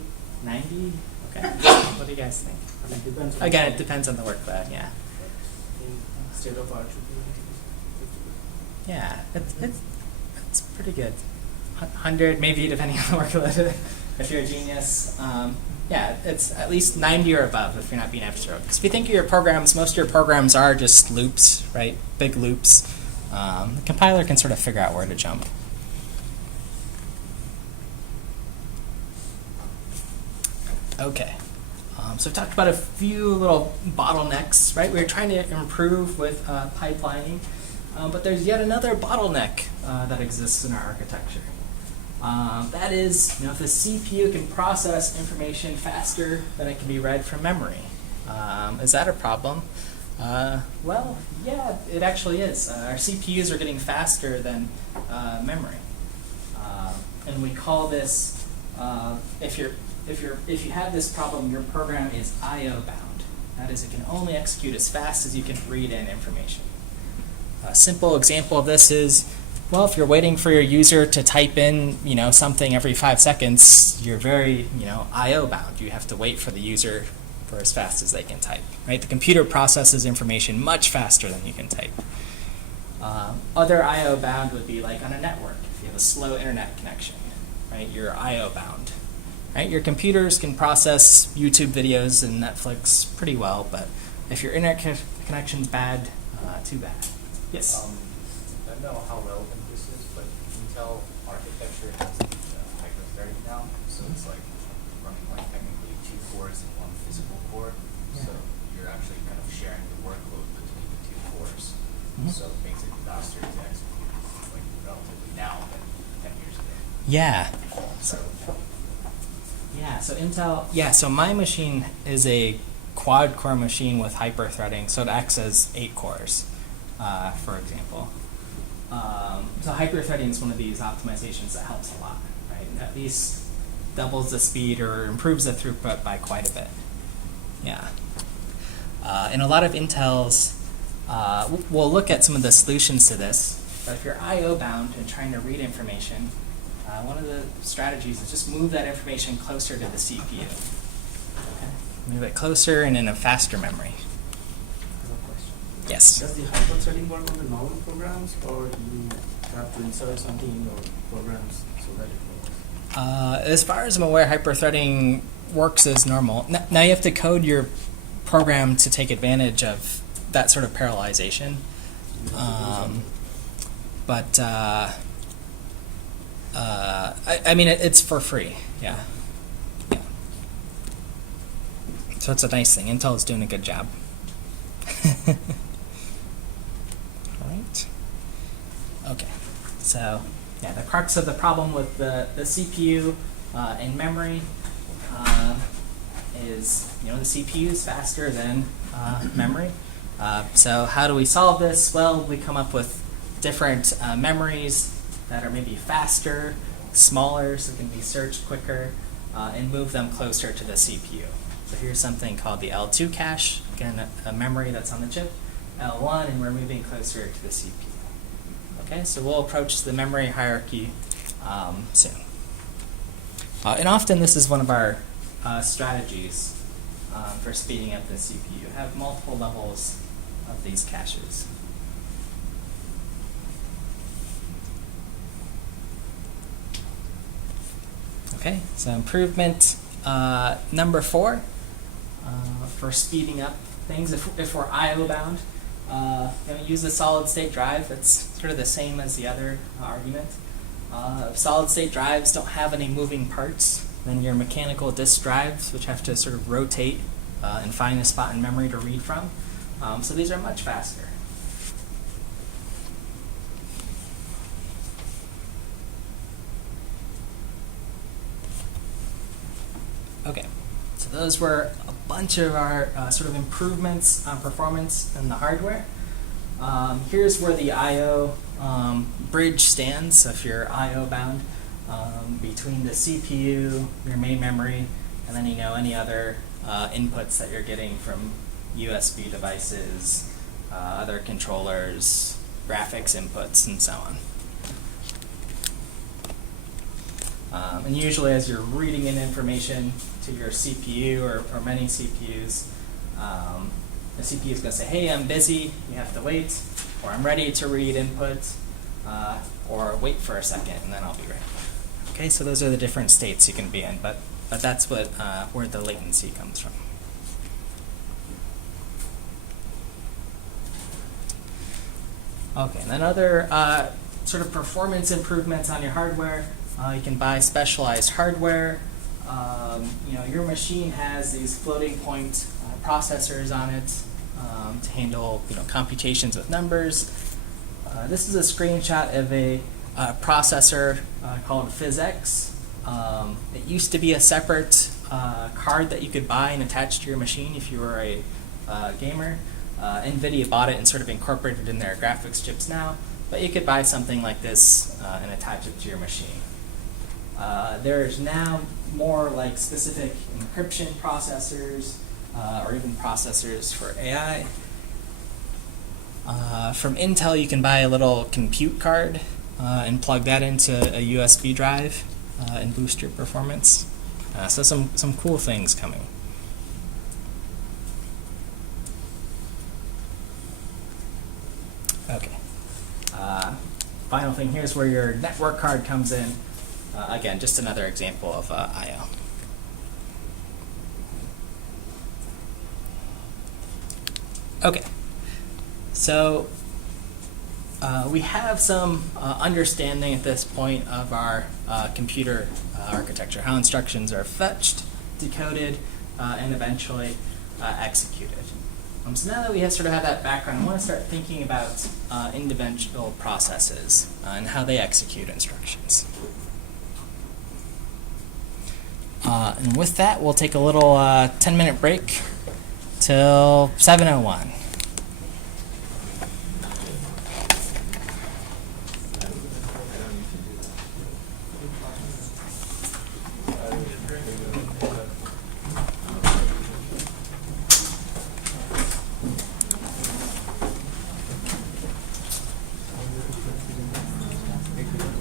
90? Okay. What do you guys think? It depends on Again, it depends on the workload, yeah. State of art should be 90%. Yeah, it's pretty good. 100, maybe, depending on the workload, if you're a genius. Yeah, it's at least 90 or above if you're not being extra. Because if you think of your programs, most of your programs are just loops, right? Big loops. The compiler can sort of figure out where to jump. Okay. So we've talked about a few little bottlenecks, right? We're trying to improve with pipelining, but there's yet another bottleneck that exists in our architecture. That is, if the CPU can process information faster than it can be read from memory. Is that a problem? Well, yeah, it actually is. Our CPUs are getting faster than memory, and we call this if you have this problem, your program is I/O bound. That is, it can only execute as fast as you can read in information. A simple example of this is, well, if you're waiting for your user to type in, something every 5 seconds, you're very, I/O bound. You have to wait for the user for as fast as they can type. Right? The computer processes information much faster than you can type. other I/O bound would be like on a network. If you have a slow internet connection, right? You're I/O bound, right? Your computers can process YouTube videos and Netflix pretty well, but if your internet connection's bad, too bad. Yes. I don't know how relevant this is, but Intel architecture has the hyper-threading now, so it's like running like technically 2 cores and 1 physical core. Yeah. So you're actually kind of sharing the workload between the 2 cores. Mhm. So it makes it faster to execute, like relatively now than 10 years ago. Yeah. So Yeah, so Intel, so my machine is a quad-core machine with hyper-threading, so it acts as 8 cores, for example. So hyper-threading is one of these optimizations that helps a lot, right? At least doubles the speed or improves the throughput by quite a bit. Yeah. And a lot of Intels, we'll look at some of the solutions to this, but if you're I/O bound and trying to read information, one of the strategies is just move that information closer to the CPU. Okay. Move it closer and in a faster memory. Yes? Does the hyper-threading work on the normal programs, or you have to insert something in your programs so that it works? As far as I'm aware, hyper-threading works as normal. Now you have to code your program to take advantage of that sort of parallelization. But I mean, it's for free. Yeah. So it's a nice thing. Intel is doing a good job. All right. Okay. So yeah, the crux of the problem with the CPU and memory is, the CPU is faster than memory. So how do we solve this? Well, we come up with different memories that are maybe faster, smaller, so can be searched quicker, and move them closer to the CPU. So here's something called the L2 cache, again, a memory that's on the chip, L1, and we're moving closer to the CPU. Okay, so we'll approach the memory hierarchy soon. And often this is one of our strategies for speeding up the CPU. Have multiple levels of these caches. Okay, so improvement number 4 for speeding up things. If we're I/O bound, use a solid state drive. That's sort of the same as the other argument. If solid state drives don't have any moving parts, then your mechanical disk drives, which have to sort of rotate and find a spot in memory to read from. So these are much faster. Okay, so those were a bunch of our sort of improvements on performance in the hardware. Here's where the I/O bridge stands. So if you're I/O bound between the CPU, your main memory, and then any other inputs that you're getting from USB devices, other controllers, graphics inputs, and so on. And usually as you're reading in information to your CPU or many CPUs, the CPU is going to say, hey, I'm busy, you have to wait, or I'm ready to read input, or wait for a second and then I'll be ready. Okay, so those are the different states you can be in, but that's what where the latency comes from. Okay, and then other sort of performance improvements on your hardware. You can buy specialized hardware. Your machine has these floating point processors on it to handle computations with numbers. This is a screenshot of a processor called PhysX. It used to be a separate card that you could buy and attach to your machine if you were a gamer. NVIDIA bought it and sort of incorporated it in their graphics chips now, but you could buy something like this and attach it to your machine. There's now more like specific encryption processors or even processors for AI. From Intel, you can buy a little compute card and plug that into a USB drive and boost your performance. So some cool things coming. Okay. Final thing here is where your network card comes in. Again, just another example of I/O. Okay, so we have some understanding at this point of our computer architecture, how instructions are fetched, decoded, and eventually executed. So now that we sort of have that background, I want to start thinking about individual processes and how they execute instructions. And with that, we'll take a little 10-minute break till 7:01.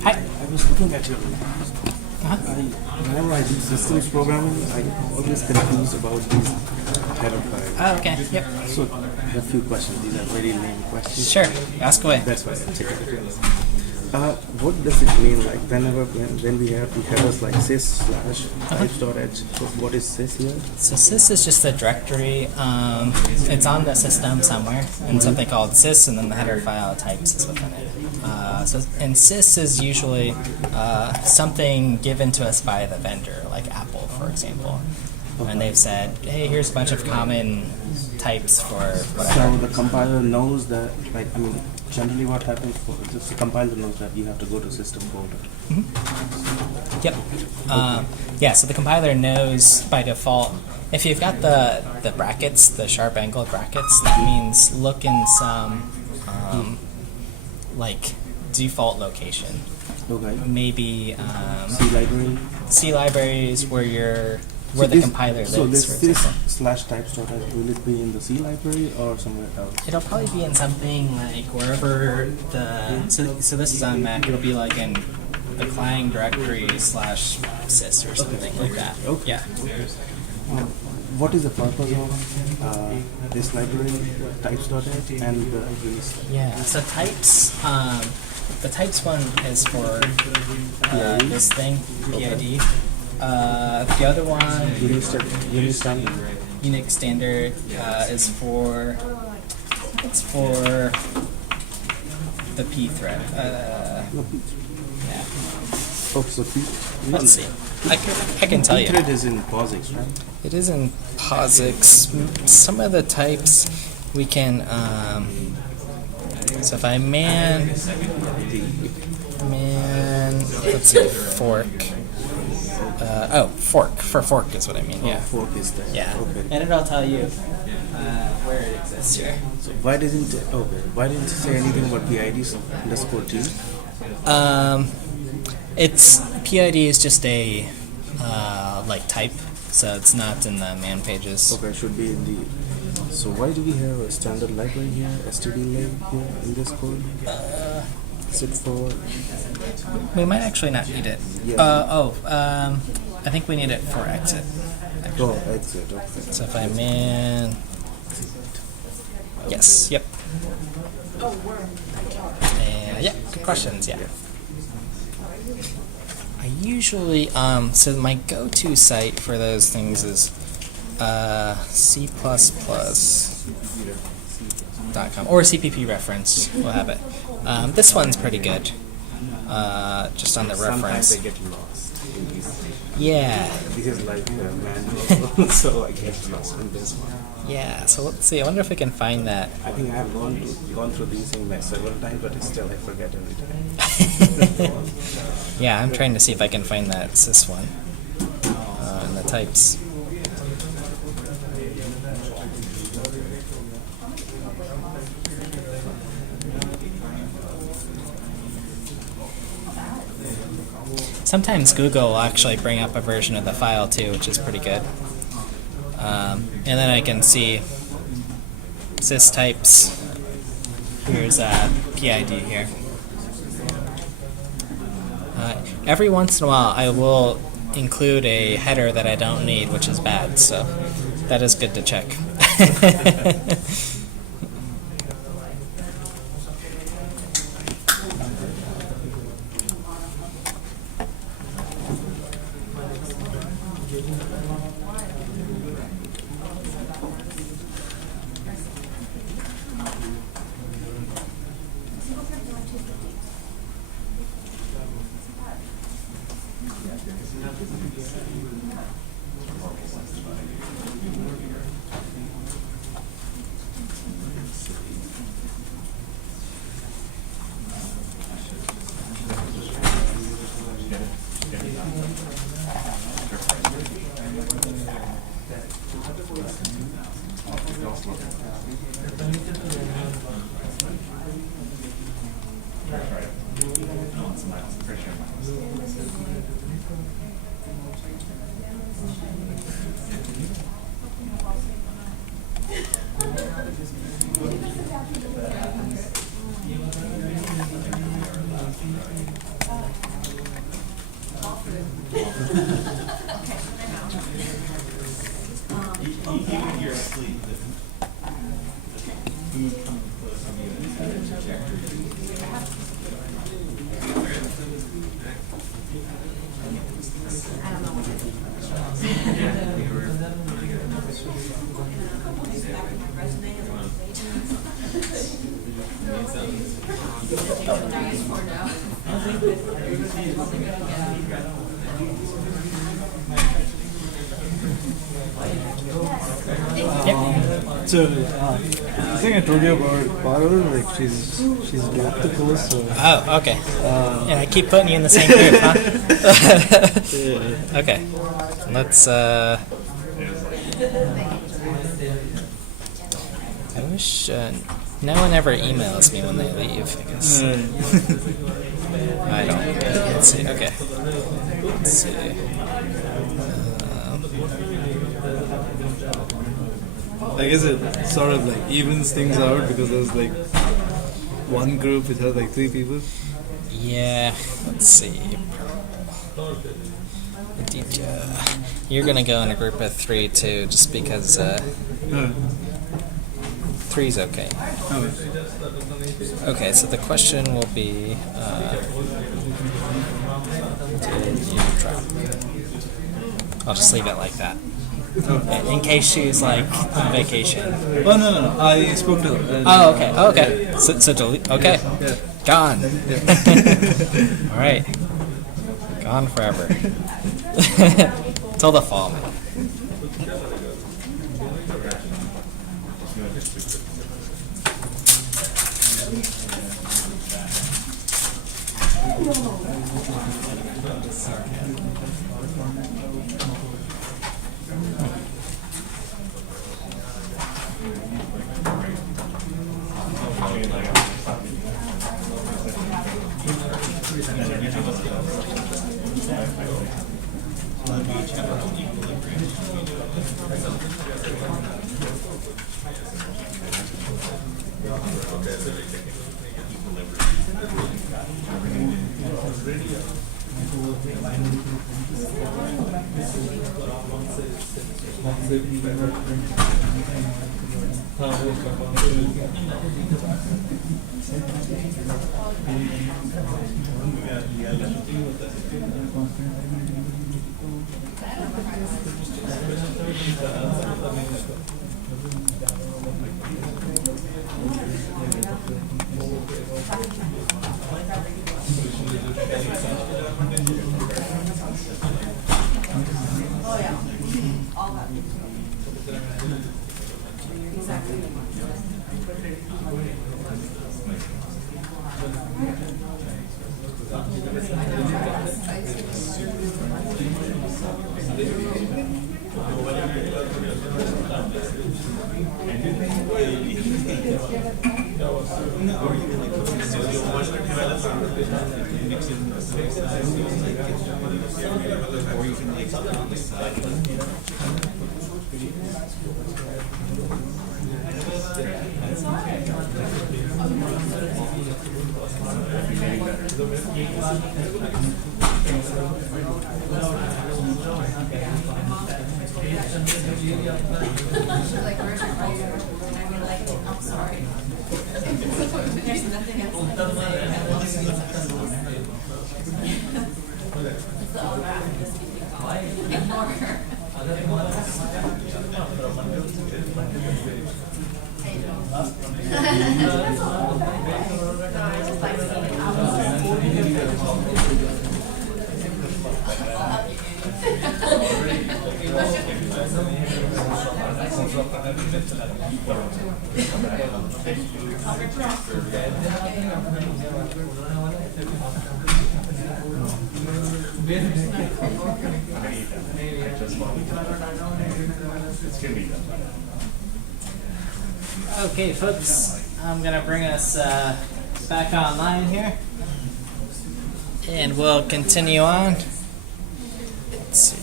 Hi. I was looking at your whenever I do systems programming, I'm always confused about these header files. Oh, okay. Yep. So I have a few questions. These are very lame questions. Sure. Ask away. That's why I check it. What does it mean, like when we have the headers like sys/types.h? So what is sys here? So sys is just a directory. It's on the system somewhere, and something called sys, and then the header file types is within it. And sys is usually something given to us by the vendor, like Apple, for example. And they've said, hey, here's a bunch of common types for whatever. So the compiler knows that, like, I mean, generally what happens for the compiler knows that you have to go to system folder. Mm-hmm. Yep. Yeah, so the compiler knows by default, if you've got the brackets, the sharp angled brackets, that means look in some like default location. Okay. Maybe C library. C libraries where the compiler lives. So for this example. /types.h, will it be in the C library or somewhere else? It'll probably be in something like wherever so this is on Mac. It'll be like in the client directory /sys or something like that. Okay. Yeah. What is the purpose of this library, types.h, and the unit? Yeah. So types. The types one is for this thing, PID. The other one, Unit standard. Unix standard, is for the P thread. No, P. Yeah. Oh, so P. Let's see. I can tell you. P thread is in POSIX, right? It is in POSIX. Some of the types we can. So if I let's see, fork. Fork. For fork is what I mean, yeah. Fork is there. Yeah. Okay. And it'll tell you where it exists here. So why didn't it say anything about PID_T? It's PID is just a like type, so it's not in the man pages. Okay, should be in the. So why do we have a standard library here, std lib here in this code? Is it for? We might actually not need it. Yeah. I think we need it for exit. Actually. Oh, exit. Okay. So if I man, yes, yep. And yeah, good questions. Yeah. I usually so my go-to site for those things is C++.com or CPP reference. We'll have it. This one's pretty good. Just on the Sometimes reference. they get lost. Yeah. This is like manual, so I get lost in this one. Yeah. So let's see. I wonder if we can find that. I think I have gone through these things several times, but still I forget every time. Yeah, I'm trying to see if I can find that sys one and the types. Sometimes Google will actually bring up a version of the file too, which is pretty good. And then I can see sys types. Here's PID here. Every once in a while, I will include a header that I don't need, which is bad. So that is good to check. So, I think I told you about Parul, like she's dropped the course. So, Oh, okay. And I keep putting you in the same group, huh? Okay. Let's, I wish, no one ever emails me when they leave, I guess. I don't. Let's see, okay. Let's see. I guess it sort of like evens things out because there's like one group which has like 3 people. Yeah, let's see. You're gonna go in a group of 3 too, just because 3's okay. Okay, so the question will be, did you drop? I'll just leave it like that. In case she's like on vacation. Oh no, I spoke to her. Oh, okay. Oh, okay. So delete. Okay. Yeah. Gone. All right. Gone forever. Till the fall, man. I just like seeing Okay, folks, I'm going to bring us back online here. And we'll continue on. Let's see.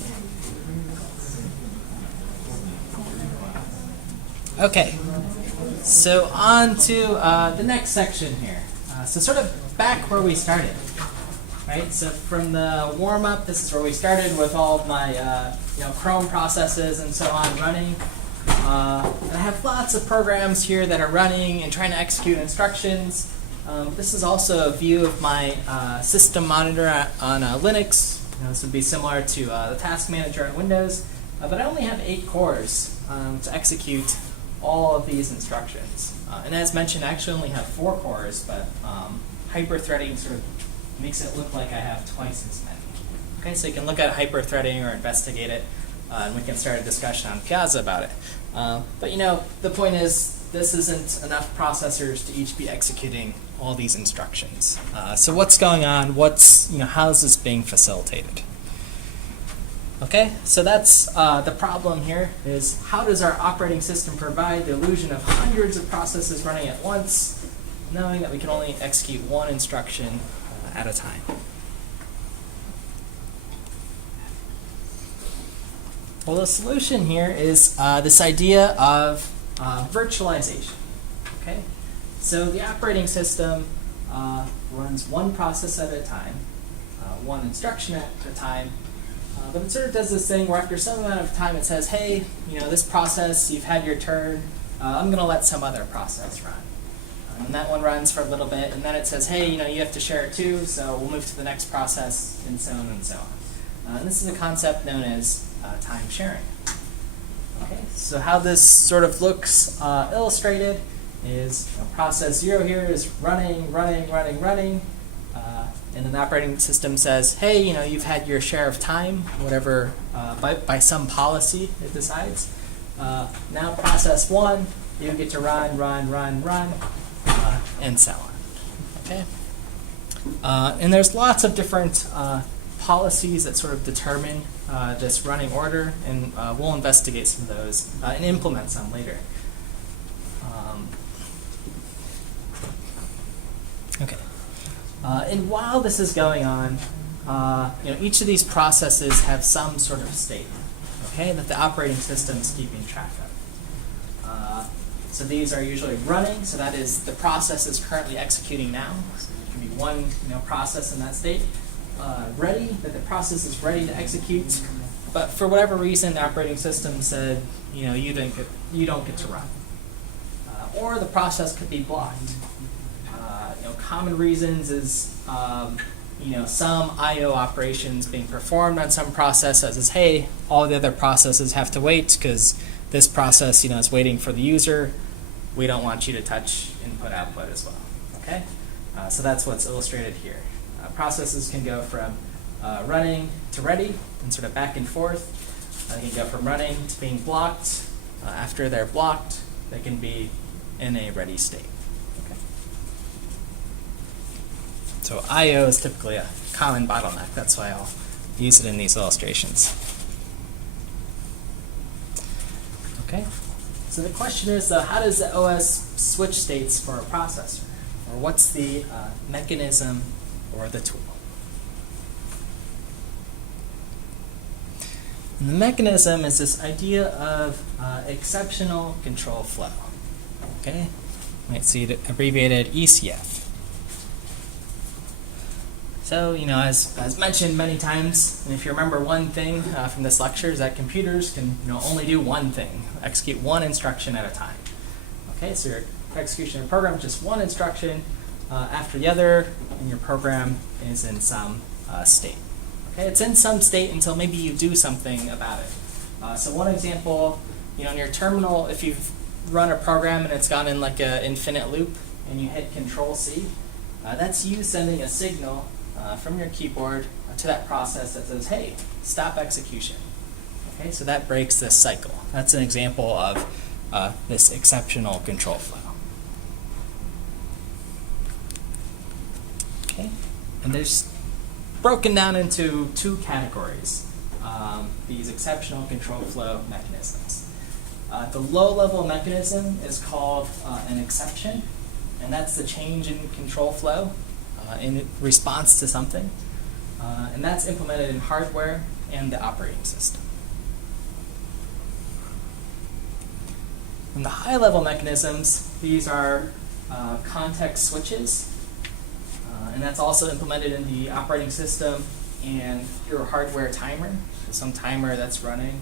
Okay, so on to the next section here. So sort of back where we started, right? So from the warm-up, this is where we started with all of my Chrome processes and so on running. And I have lots of programs here that are running and trying to execute instructions. This is also a view of my system monitor on Linux. This would be similar to the task manager on Windows. But I only have 8 cores to execute all of these instructions. And as mentioned, I actually only have 4 cores, but hyper-threading sort of makes it look like I have twice as many. Okay, so you can look at hyper-threading or investigate it, and we can start a discussion on Piazza about it. But the point is, this isn't enough processors to each be executing all these instructions. So what's going on? How is this being facilitated? Okay, so that's the problem here, is how does our operating system provide the illusion of hundreds of processes running at once, knowing that we can only execute one instruction at a time? Well, the solution here is this idea of virtualization. Okay, so the operating system runs one process at a time, one instruction at a time, but it sort of does this thing where after some amount of time it says, hey, this process, you've had your turn, I'm going to let some other process run. And that one runs for a little bit, and then it says, hey, you have to share it too, so we'll move to the next process, and so on and so on. And this is a concept known as time sharing. Okay, so how this sort of looks illustrated is process 0 here is running, and then the operating system says, hey, you've had your share of time, whatever, by some policy it decides. Now process 1, you get to run, and so on. Okay, and there's lots of different policies that sort of determine this running order, and we'll investigate some of those and implement some later. Okay, and while this is going on, each of these processes have some sort of state, okay, that the operating system is keeping track of. So these are usually running, so that is the process is currently executing now. So it can be one process in that state. Ready, that the process is ready to execute, but for whatever reason the operating system said, you don't get to run. Or the process could be blocked. Common reasons is some I/O operations being performed on some process that says, hey, all the other processes have to wait because this process is waiting for the user. We don't want you to touch input/output as well. Okay, so that's what's illustrated here. Processes can go from running to ready and sort of back and forth. They can go from running to being blocked. After they're blocked, they can be in a ready state. Okay. So I/O is typically a common bottleneck. That's why I'll use it in these illustrations. Okay. So the question is, how does the OS switch states for a processor? Or what's the mechanism or the tool? And the mechanism is this idea of exceptional control flow. Okay, you might see it abbreviated ECF. So, as mentioned many times, and if you remember one thing from this lecture, is that computers can only do one thing, execute one instruction at a time. Okay, so your execution of a program is just one instruction after the other, and your program is in some state. Okay, it's in some state until maybe you do something about it. So one example, in your terminal, if you've run a program and it's gone in like an infinite loop, and you hit Control-C, that's you sending a signal from your keyboard to that process that says, hey, stop execution. Okay, so that breaks this cycle. That's an example of this exceptional control flow. Okay, and there's broken down into two categories, these exceptional control flow mechanisms. The low-level mechanism is called an exception, and that's the change in control flow in response to something. And that's implemented in hardware and the operating system. And the high-level mechanisms, these are context switches, and that's also implemented in the operating system and your hardware timer, so some timer that's running.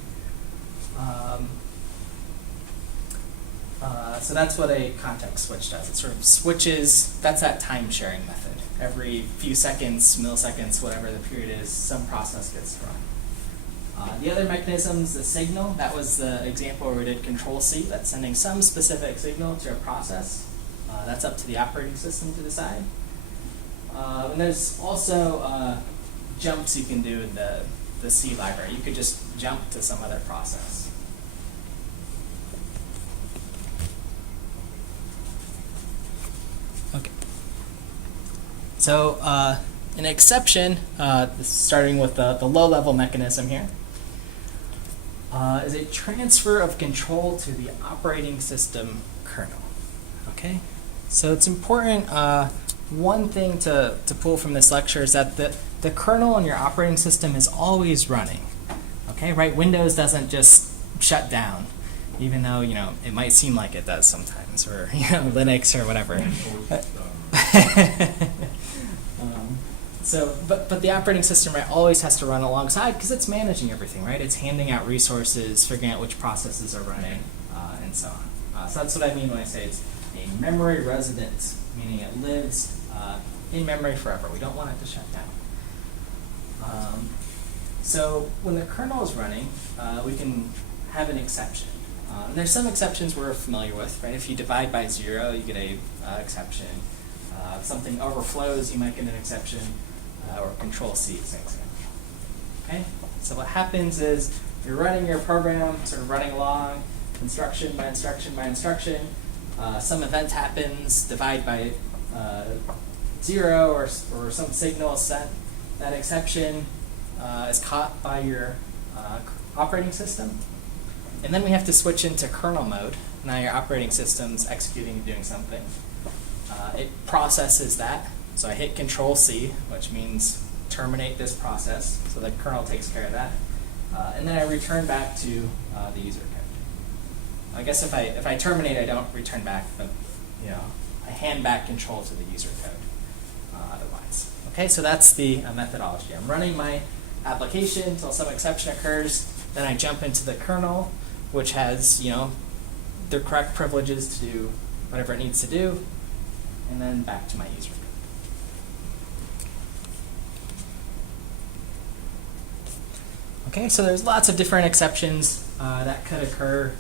So that's what a context switch does. It sort of switches, that's that time sharing method. Every few seconds, milliseconds, whatever the period is, some process gets run. The other mechanisms, the signal, that was the example where we did Control-C, that's sending some specific signal to a process. That's up to the operating system to decide. And there's also jumps you can do in the C library. You could just jump to some other process. Okay. So an exception, starting with the low-level mechanism here, is a transfer of control to the operating system kernel. Okay, so it's important. One thing to pull from this lecture is that the kernel in your operating system is always running. Okay, right? Windows doesn't just shut down, even though it might seem like it does sometimes, or Linux or whatever. But the operating system, right, always has to run alongside because it's managing everything, right? It's handing out resources, figuring out which processes are running, and so on. So that's what I mean when I say it's a memory resident, meaning it lives in memory forever. We don't want it to shut down. So when the kernel is running, we can have an exception. And there's some exceptions we're familiar with, right? If you divide by 0, you get a exception. If something overflows, you might get an exception, or Control-C is an example. Okay? So what happens is you're running your program, sort of running along, instruction by instruction by instruction. Some event happens, divide by 0, or some signal is sent. That exception is caught by your operating system. And then we have to switch into kernel mode. Now your operating system's executing and doing something. It processes that. So I hit Control-C, which means terminate this process. So the kernel takes care of that. And then I return back to the user code. I guess if I terminate, I don't return back, but I hand back control to the user code otherwise. Okay, so that's the methodology. I'm running my application until some exception occurs. Then I jump into the kernel, which has the correct privileges to do whatever it needs to do, and then back to my user code. Okay, so there's lots of different exceptions that could occur.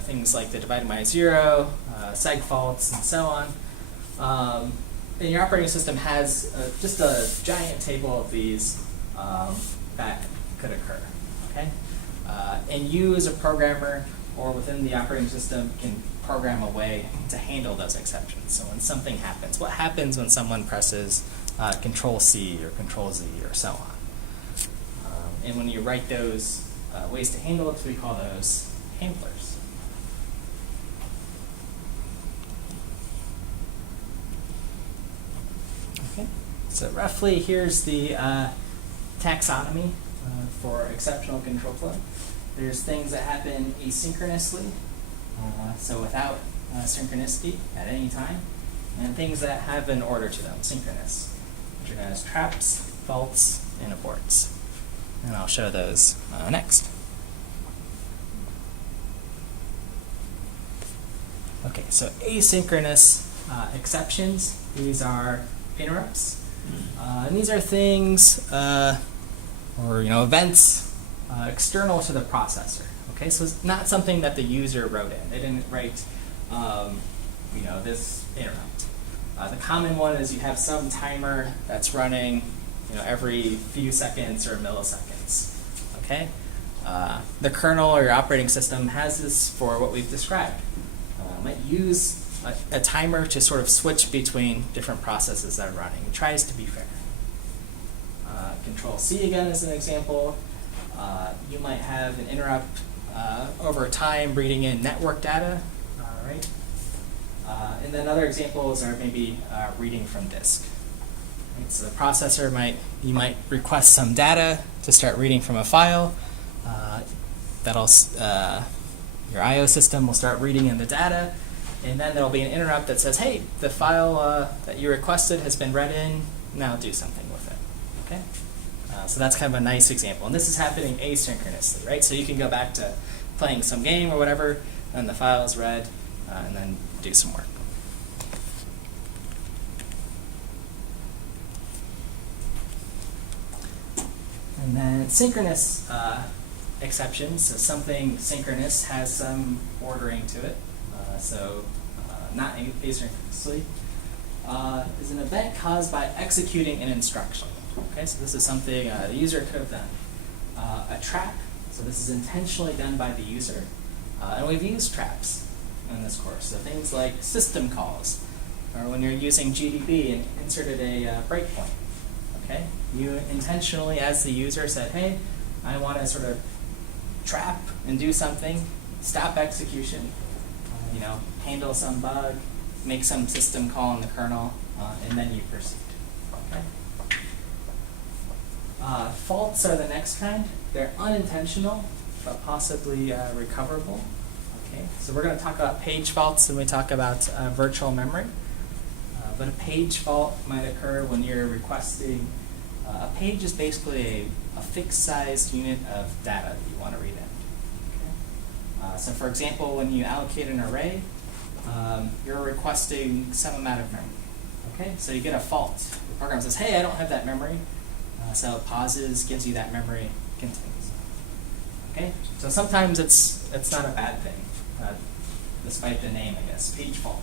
Things like the divided by 0, seg faults, and so on. And your operating system has just a giant table of these that could occur. Okay, and you as a programmer or within the operating system can program a way to handle those exceptions. So when something happens, what happens when someone presses Control-C or Control-Z or so on? And when you write those ways to handle it, we call those handlers. Okay, so roughly here's the taxonomy for exceptional control flow. There's things that happen asynchronously, so without synchronicity at any time, and things that have an order to them, synchronous, which are known as traps, faults, and aborts. And I'll show those next. Okay, so asynchronous exceptions, these are interrupts. And these are things, or events external to the processor. Okay, so it's not something that the user wrote in. They didn't write, this interrupt. The common one is you have some timer that's running, every few seconds or milliseconds. Okay. The kernel or your operating system has this for what we've described. It might use a timer to sort of switch between different processes that are running. It tries to be fair. Control C again is an example. You might have an interrupt over time reading in network data, right? And then other examples are maybe reading from disk. Right? So the processor you might request some data to start reading from a file. Your I/O system will start reading in the data, and then there'll be an interrupt that says, "Hey, the file that you requested has been read in. Now do something with it." Okay. So that's kind of a nice example, and this is happening asynchronously, right? So you can go back to playing some game or whatever, and the file is read, and then do some work. And then synchronous exceptions. So something synchronous has some ordering to it. Not asynchronously. Is an event caused by executing an instruction. Okay, so this is something the user could have done. A trap. So this is intentionally done by the user. And we've used traps in this course. So things like system calls, or when you're using GDB and inserted a breakpoint. Okay, you intentionally, as the user, said, "Hey, I want to sort of trap and do something, stop execution, handle some bug, make some system call in the kernel, and then you proceed." Okay. Faults are the next kind. They're unintentional, but possibly recoverable. Okay, so we're going to talk about page faults when we talk about virtual memory. But a page fault might occur when you're requesting. A page is basically a fixed sized unit of data that you want to read in. Okay? So for example, when you allocate an array, you're requesting some amount of memory. Okay, so you get a fault. The program says, "Hey, I don't have that memory." So it pauses, gives you that memory, continues. Okay, so sometimes it's not a bad thing, despite the name, I guess, page fault.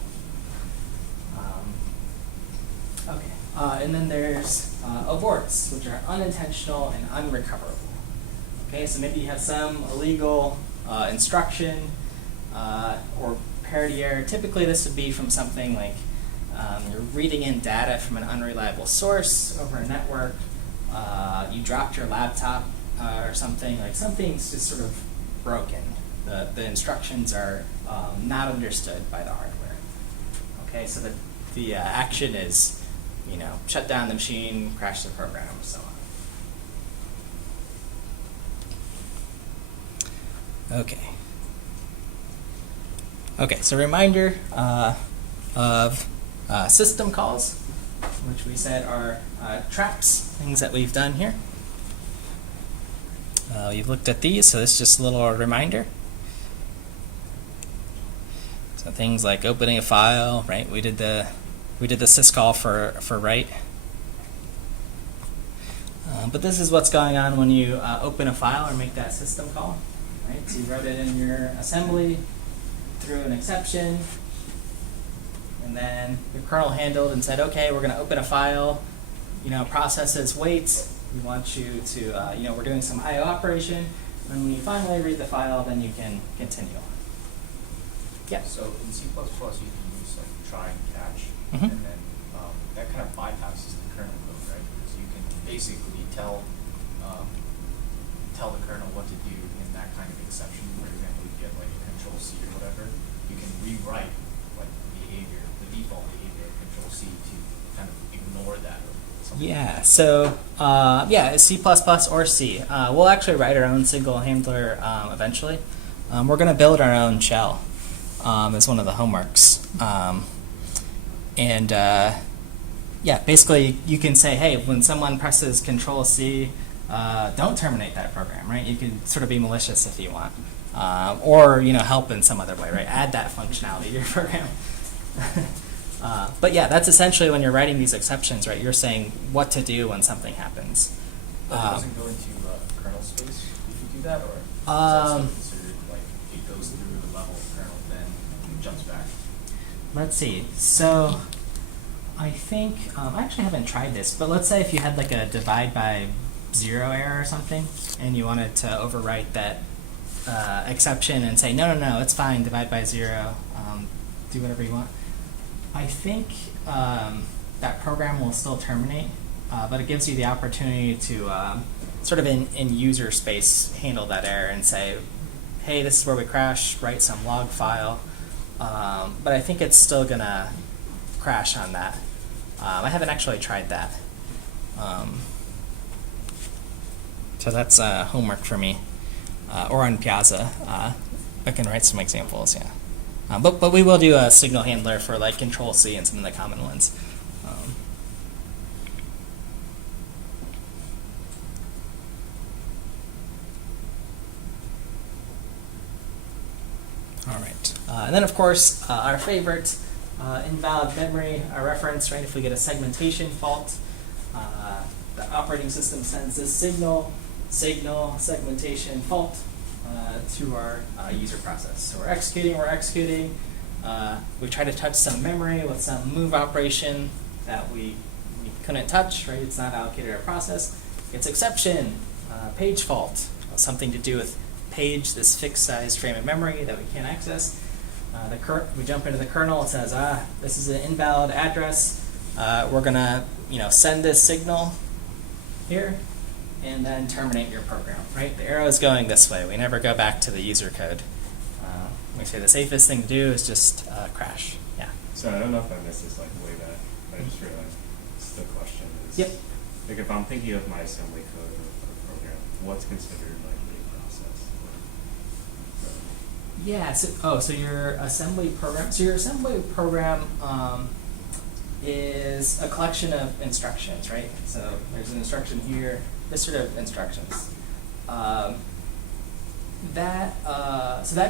Okay, and then there's aborts, which are unintentional and unrecoverable. Okay, so maybe you have some illegal instruction or parity error. Typically, this would be from something like you're reading in data from an unreliable source over a network. You dropped your laptop or something. Like something's just sort of broken. The instructions are not understood by the hardware. Okay, so the action is, shut down the machine, crash the program, so on. Okay, so reminder of system calls, which we said are traps, things that we've done here. You've looked at these, so this is just a little reminder. So things like opening a file, right? We did the syscall for write. But this is what's going on when you open a file or make that system call, right? So you wrote it in your assembly, threw an exception, and then the kernel handled and said, "Okay, we're going to open a file. Processes waits. We want you to, we're doing some I/O operation, and when you finally read the file, then you can continue on." Yeah. So in C++, you can use like try and catch, Mhm. and then that kind of bypasses the kernel code, right? Because you can basically tell the kernel what to do in that kind of exception. For example, you get like a control C or whatever. You can rewrite like the default behavior of control C to kind of ignore that. Yeah, so C++ or C. We'll actually write our own single handler eventually. We're going to build our own shell as one of the homeworks. Basically you can say, hey, when someone presses Control C, don't terminate that program, right? You can sort of be malicious if you want. Or help in some other way, right? Add that functionality to your program. But yeah, that's essentially when you're writing these exceptions, right? You're saying what to do when something happens. But it doesn't go into kernel space if you do that, or is that still considered like it goes through the level of kernel, then jumps back? Let's see. So I think, I actually haven't tried this, but let's say if you had like a divide by 0 error or something, and you wanted to overwrite that exception and say, no, it's fine, divide by 0, do whatever you want. I think that program will still terminate, but it gives you the opportunity to sort of in user space handle that error and say, hey, this is where we crash, write some log file. But I think it's still going to crash on that. I haven't actually tried that. So that's homework for me. Or on Piazza, I can write some examples, yeah. But we will do a signal handler for like Control-C and some of the common ones. All right. And then, of course, our favorite, invalid memory, our reference, right? If we get a segmentation fault, the operating system sends this signal, segmentation fault, to our user process. So we're executing. We try to touch some memory with some move operation that we couldn't touch, right? It's not allocated our process. It's exception, page fault, something to do with page, this fixed size frame of memory that we can't access. We jump into the kernel, it says, this is an invalid address. We're gonna, send this signal here and then terminate your program, right? The arrow is going this way. We never go back to the user code. We say the safest thing to do is just crash. Yeah. So I don't know if I missed this way back. I just realized the question is, yep. Like if I'm thinking of my assembly code of a program, what's considered like a process? Yeah. So your assembly program. So your assembly program is a collection of instructions, right? So there's an instruction here. This sort of instructions. So that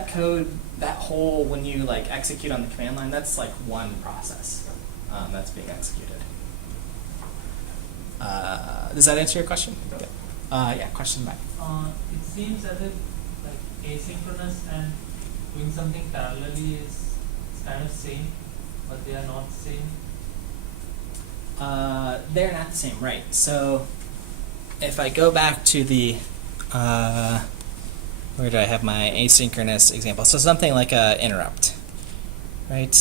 code, that whole, when you like execute on the command line, that's like one process that's being executed. Does that answer your question? Yeah, question back. It seems as if like asynchronous and doing something parallelly is kind of same, but they are not the same. They're not the same, right? So if I go back to the where do I have my asynchronous example? So something like a interrupt, right?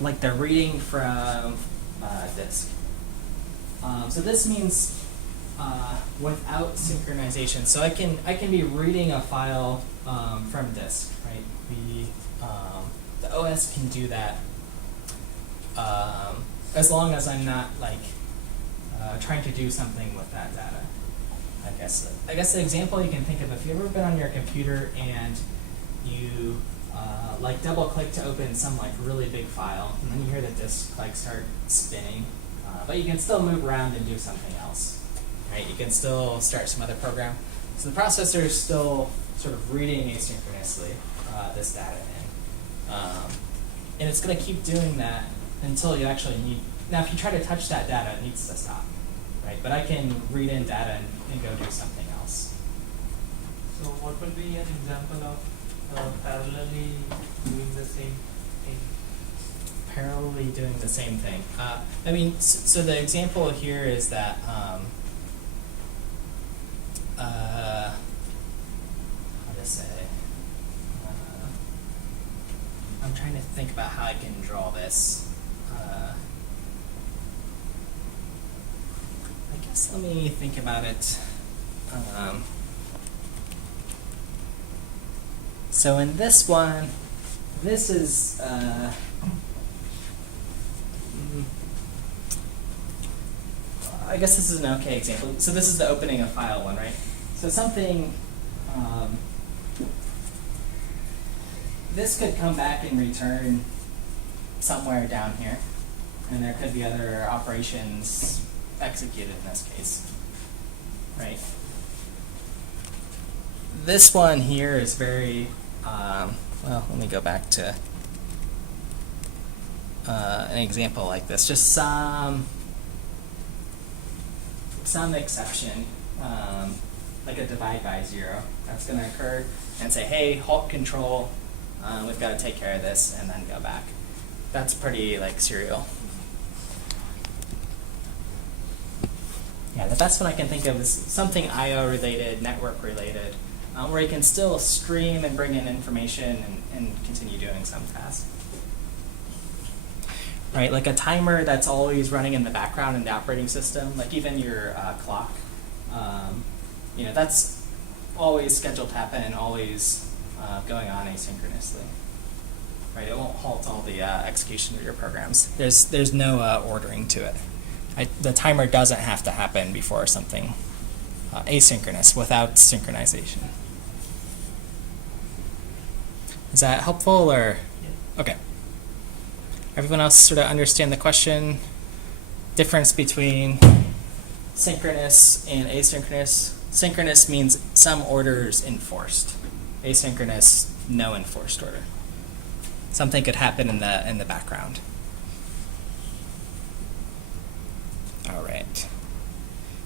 Like the reading from disk. So this means without synchronization. So I can be reading a file from disk, right? The OS can do that as long as I'm not like trying to do something with that data. I guess the example you can think of, if you've ever been on your computer and you like double click to open some like really big file, and then you hear the disk like start spinning, but you can still move around and do something else, right? You can still start some other program. So the processor is still sort of reading asynchronously this data in, and it's going to keep doing that until you actually need. Now, if you try to touch that data, it needs to stop, right? But I can read in data and go do something else. So what would be an example of parallelly doing the same thing? Parallelly doing the same thing. I mean, so the example here is that how to say? I'm trying to think about how I can draw this. I guess let me think about it. So in this one, this is I guess this is an okay example. So this is the opening a file one, right? So something this could come back and return somewhere down here, and there could be other operations executed in this case, right? This one here is very, well, let me go back to an example like this. Just some exception, like a divide by 0, that's going to occur, and say, hey, halt control, we've got to take care of this, and then go back. that's pretty like serial. Yeah, the best one I can think of is something I/O related, network related, where you can still stream and bring in information and continue doing some tasks. Right, like a timer that's always running in the background in the operating system, like even your clock. You know, that's always scheduled to happen and always going on asynchronously. Right, it won't halt all the execution of your programs. There's no ordering to it. The timer doesn't have to happen before something asynchronous without synchronization. Is that helpful or? Yeah. Okay. Everyone else sort of understand the question? Difference between synchronous and asynchronous. Synchronous means some order is enforced. Asynchronous, no enforced order. Something could happen in the background. All right.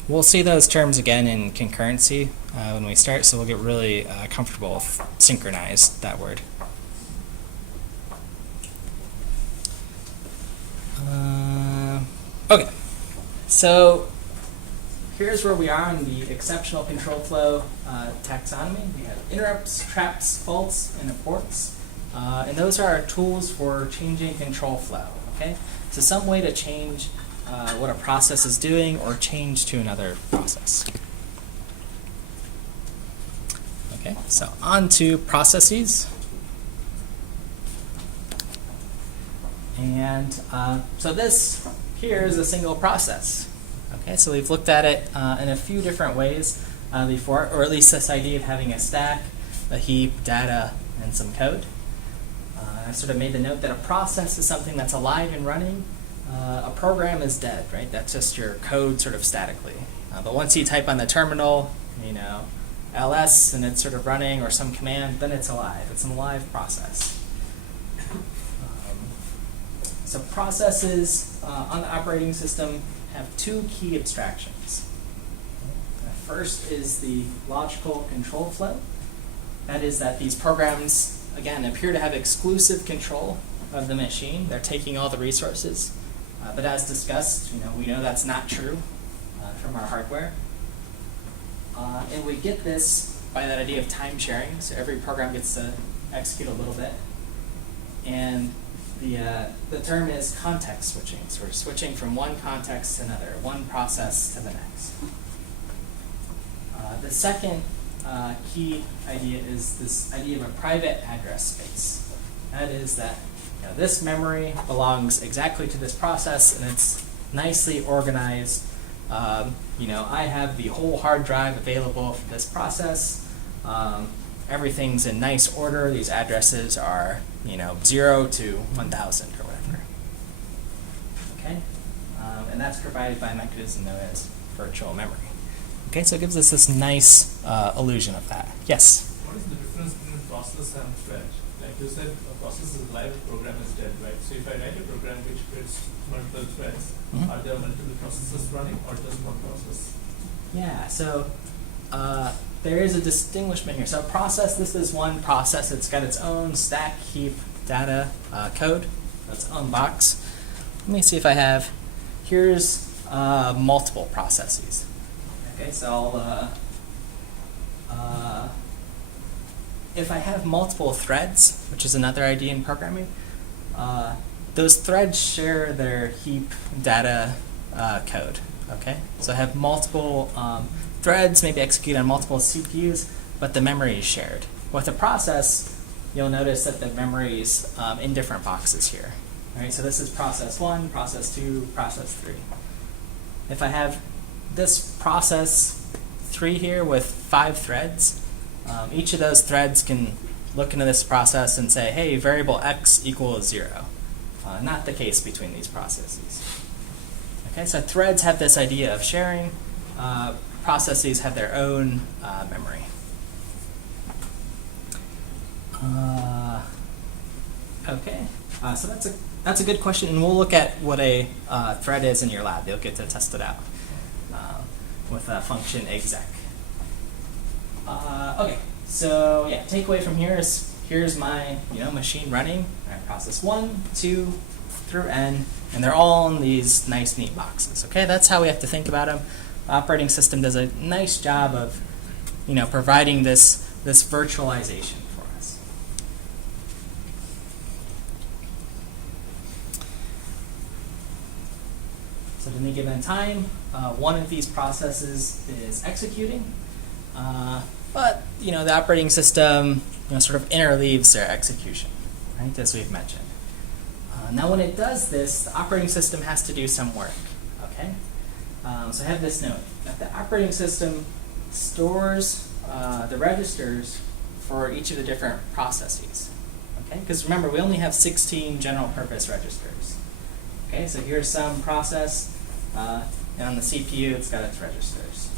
We'll see those terms again in concurrency when we start, so we'll get really comfortable with synchronized, that word. Okay, so here's where we are in the exceptional control flow taxonomy. We have interrupts, traps, faults, and aborts. And those are our tools for changing control flow, okay? So some way to change what a process is doing or change to another process. Okay, so on to processes. And so this here is a single process. Okay, so we've looked at it in a few different ways before, or at least this idea of having a stack, a heap, data, and some code. I sort of made the note that a process is something that's alive and running. A program is dead, right? That's just your code sort of statically. But once you type on the terminal, you know, ls, and it's sort of running, or some command, then it's alive. It's an alive process. So processes on the operating system have two key abstractions. First is the logical control flow. That is that these programs, again, appear to have exclusive control of the machine. They're taking all the resources. But as discussed, we know that's not true from our hardware. And we get this by that idea of time sharing. So every program gets to execute a little bit. And the term is context switching. So we're switching from one context to another, one process to the next. The second key idea is this idea of a private address space. That is that this memory belongs exactly to this process, and it's nicely organized. I have the whole hard drive available for this process. Everything's in nice order. These addresses are 0 to 1,000 or whatever. Okay, and that's provided by a mechanism known as virtual memory. Okay, so it gives us this nice illusion of that. Yes? What is the difference between process and thread? Like you said, a process is live, a program is dead, right? So if I write a program which creates multiple threads, are there multiple processes running or just one process? Yeah, so there is a distinguishment here. So process, this is one process. It's got its own stack, heap, data, code, its own box. Let me see if I have, here's multiple processes. Okay, so if I have multiple threads, which is another idea in programming, those threads share their heap data code. Okay, so I have multiple threads, maybe execute on multiple CPUs, but the memory is shared. With a process, you'll notice that the memory is in different boxes here. Right, so this is process 1, process 2, process 3. If I have this process 3 here with 5 threads, each of those threads can look into this process and say, hey, variable x equals 0. Not the case between these processes. Okay, so threads have this idea of sharing. Processes have their own memory. Okay, so that's a good question, and we'll look at what a thread is in your lab. You'll get to test it out with a function exec. Okay, so yeah, takeaway from here is here's my machine running. I process 1, 2, through N, and they're all in these nice, neat boxes. Okay, that's how we have to think about them. The operating system does a nice job of providing this virtualization for us. So at any given time, one of these processes is executing, but the operating system sort of interleaves their execution, right, as we've mentioned. Now when it does this, the operating system has to do some work. Okay, so I have this note that the operating system stores the registers for each of the different processes. Okay, because remember, we only have 16 general purpose registers. Okay, so here's some process, and on the CPU it's got its registers.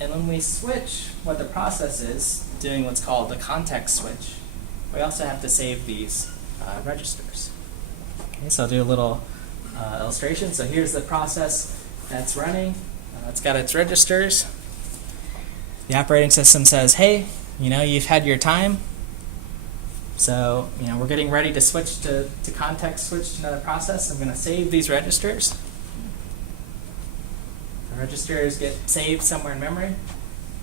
And when we switch what the process is, doing what's called the context switch, we also have to save these registers. Okay, so I'll do a little illustration. So here's the process that's running. It's got its registers. The operating system says, hey, you've had your time. So, we're getting ready to switch to context switch to another process. I'm going to save these registers. The registers get saved somewhere in memory.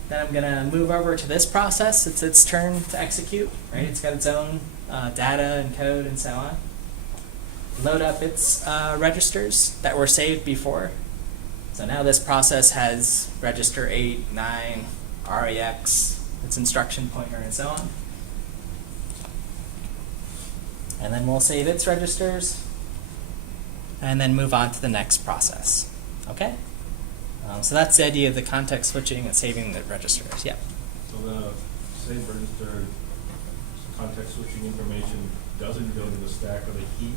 Then I'm going to move over to this process. It's its turn to execute, right? It's got its own data and code and so on. Load up its registers that were saved before. So now this process has register 8, 9, REX, its instruction pointer, and so on. And then we'll save its registers, and then move on to the next process. Okay? So that's the idea of the context switching and saving the registers. Yeah. So the save register context switching information doesn't go to the stack or the heap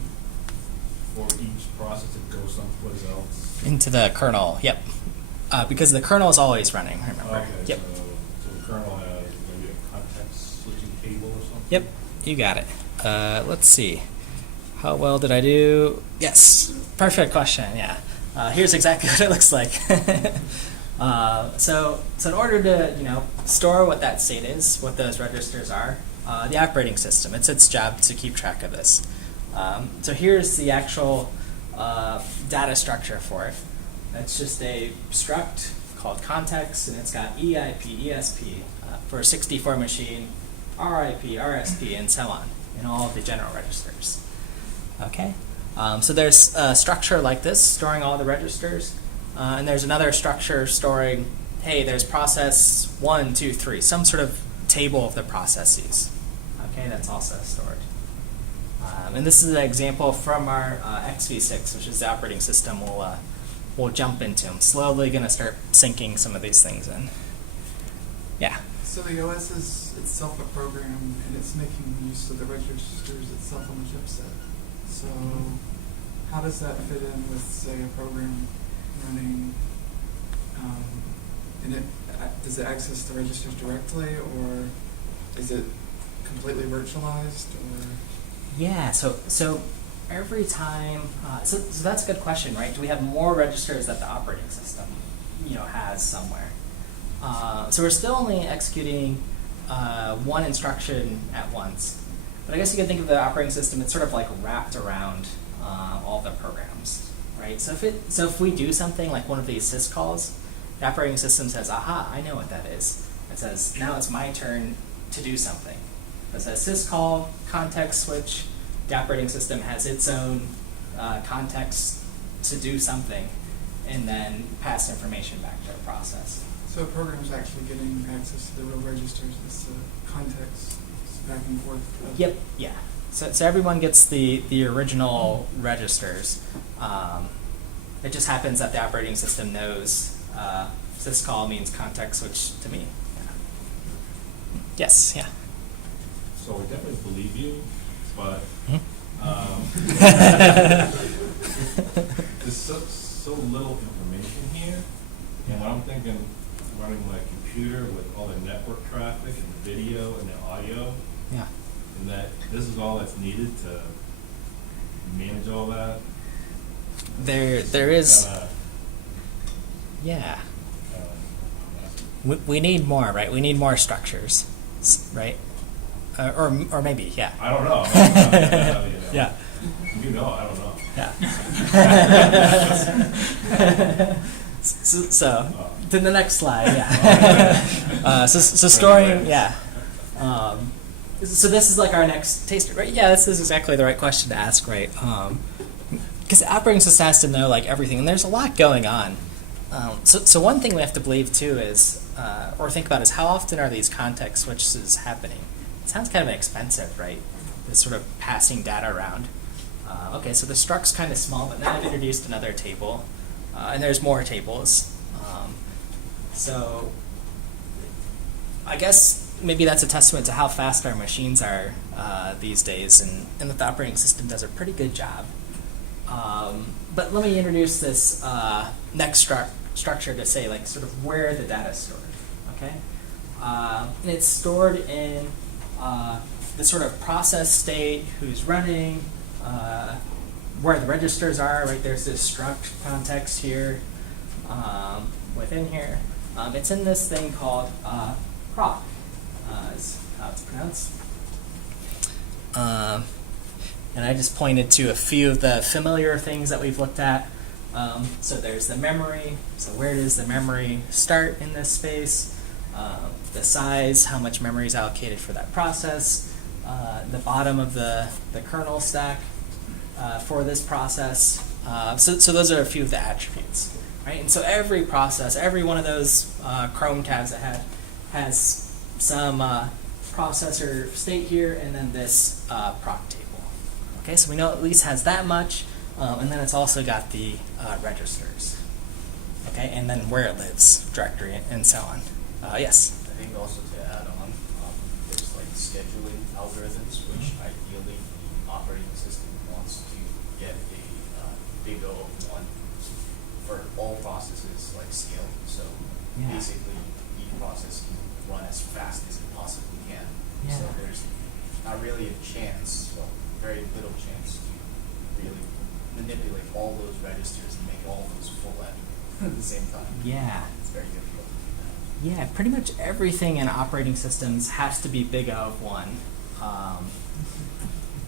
for each process, it goes someplace else? Into the kernel, yep. Because the kernel is always running, remember. Okay, Yep. so the kernel has maybe a context switching table or something? Yep, you got it. Let's see. How well did I do? Yes, perfect question, yeah. Here's exactly what it looks like. So in order to store what that state is, what those registers are, the operating system, it's its job to keep track of this. So here's the actual data structure for it. It's just a struct called context, and it's got EIP, ESP for a 64 machine, RIP, RSP, and so on, in all of the general registers. Okay, so there's a structure like this, storing all the registers, and there's another structure storing, hey, there's process 1, 2, 3, some sort of table of the processes. Okay, that's also stored. And this is an example from our XV6, which is the operating system we'll jump into. I'm slowly going to start syncing some of these things in. Yeah? So the OS is itself a program, and it's making use of the registers itself on the chipset. So how does that fit in with, say, a program running, and does it access the registers directly, or is it completely virtualized, or? Yeah, so every time, so that's a good question, right? Do we have more registers that the operating system, has somewhere? So we're still only executing one instruction at once. But I guess you could think of the operating system, it's sort of like wrapped around all the programs, right? So if we do something like one of these syscalls, the operating system says, aha, I know what that is. It says, now it's my turn to do something. It says syscall, context switch, the operating system has its own context to do something, and then pass information back to a process. So a program is actually getting access to the real registers, it's context back and forth. Yep, yeah. So everyone gets the original registers. It just happens that the operating system knows syscall means context switch to me. Yeah. Yes, yeah. So I definitely believe you, but there's so little information here, and what I'm thinking, running my computer with all the network traffic and the video and the audio, yeah, and that this is all that's needed to manage all that. There is, yeah. We need more, right? We need more structures, right? or maybe, yeah. I don't know. Yeah. You know, I don't know. Yeah. so to the next slide, yeah. So storing, yeah. So this is like our next taster, right? Yeah, this is exactly the right question to ask, right? Because the operating system has to know like everything, and there's a lot going on. So one thing we have to believe too is, or think about, is how often are these context switches happening? It sounds kind of expensive, right? This sort of passing data around. Okay, so the struct's kind of small, but now I've introduced another table, and there's more tables. So I guess maybe that's a testament to how fast our machines are these days, and that the operating system does a pretty good job. But let me introduce this next structure to say like sort of where the data is stored. Okay, and it's stored in the sort of process state, who's running, where the registers are. Right, there's this struct context here within here. It's in this thing called proc, is how it's pronounced. And I just pointed to a few of the familiar things that we've looked at. So there's the memory. So where does the memory start in this space? The size, how much memory is allocated for that process. The bottom of the kernel stack for this process. So those are a few of the attributes. Right? And so every process, every one of those Chrome tabs that has some processor state here, and then this proc table. Okay, so we know it at least has that much, and then it's also got the registers. Okay, and then where it lives, directory, and so on. Yes? I think also to add on, there's like scheduling algorithms, which ideally the operating system wants to get a big O of 1 for all processes like scale. So basically each process can run as fast as it possibly can. Yeah. So there's not really a chance, well, very little chance to really manipulate all those registers and make all those full at the same time. Yeah. It's very difficult to do that. Yeah, pretty much everything in operating systems has to be big O of 1.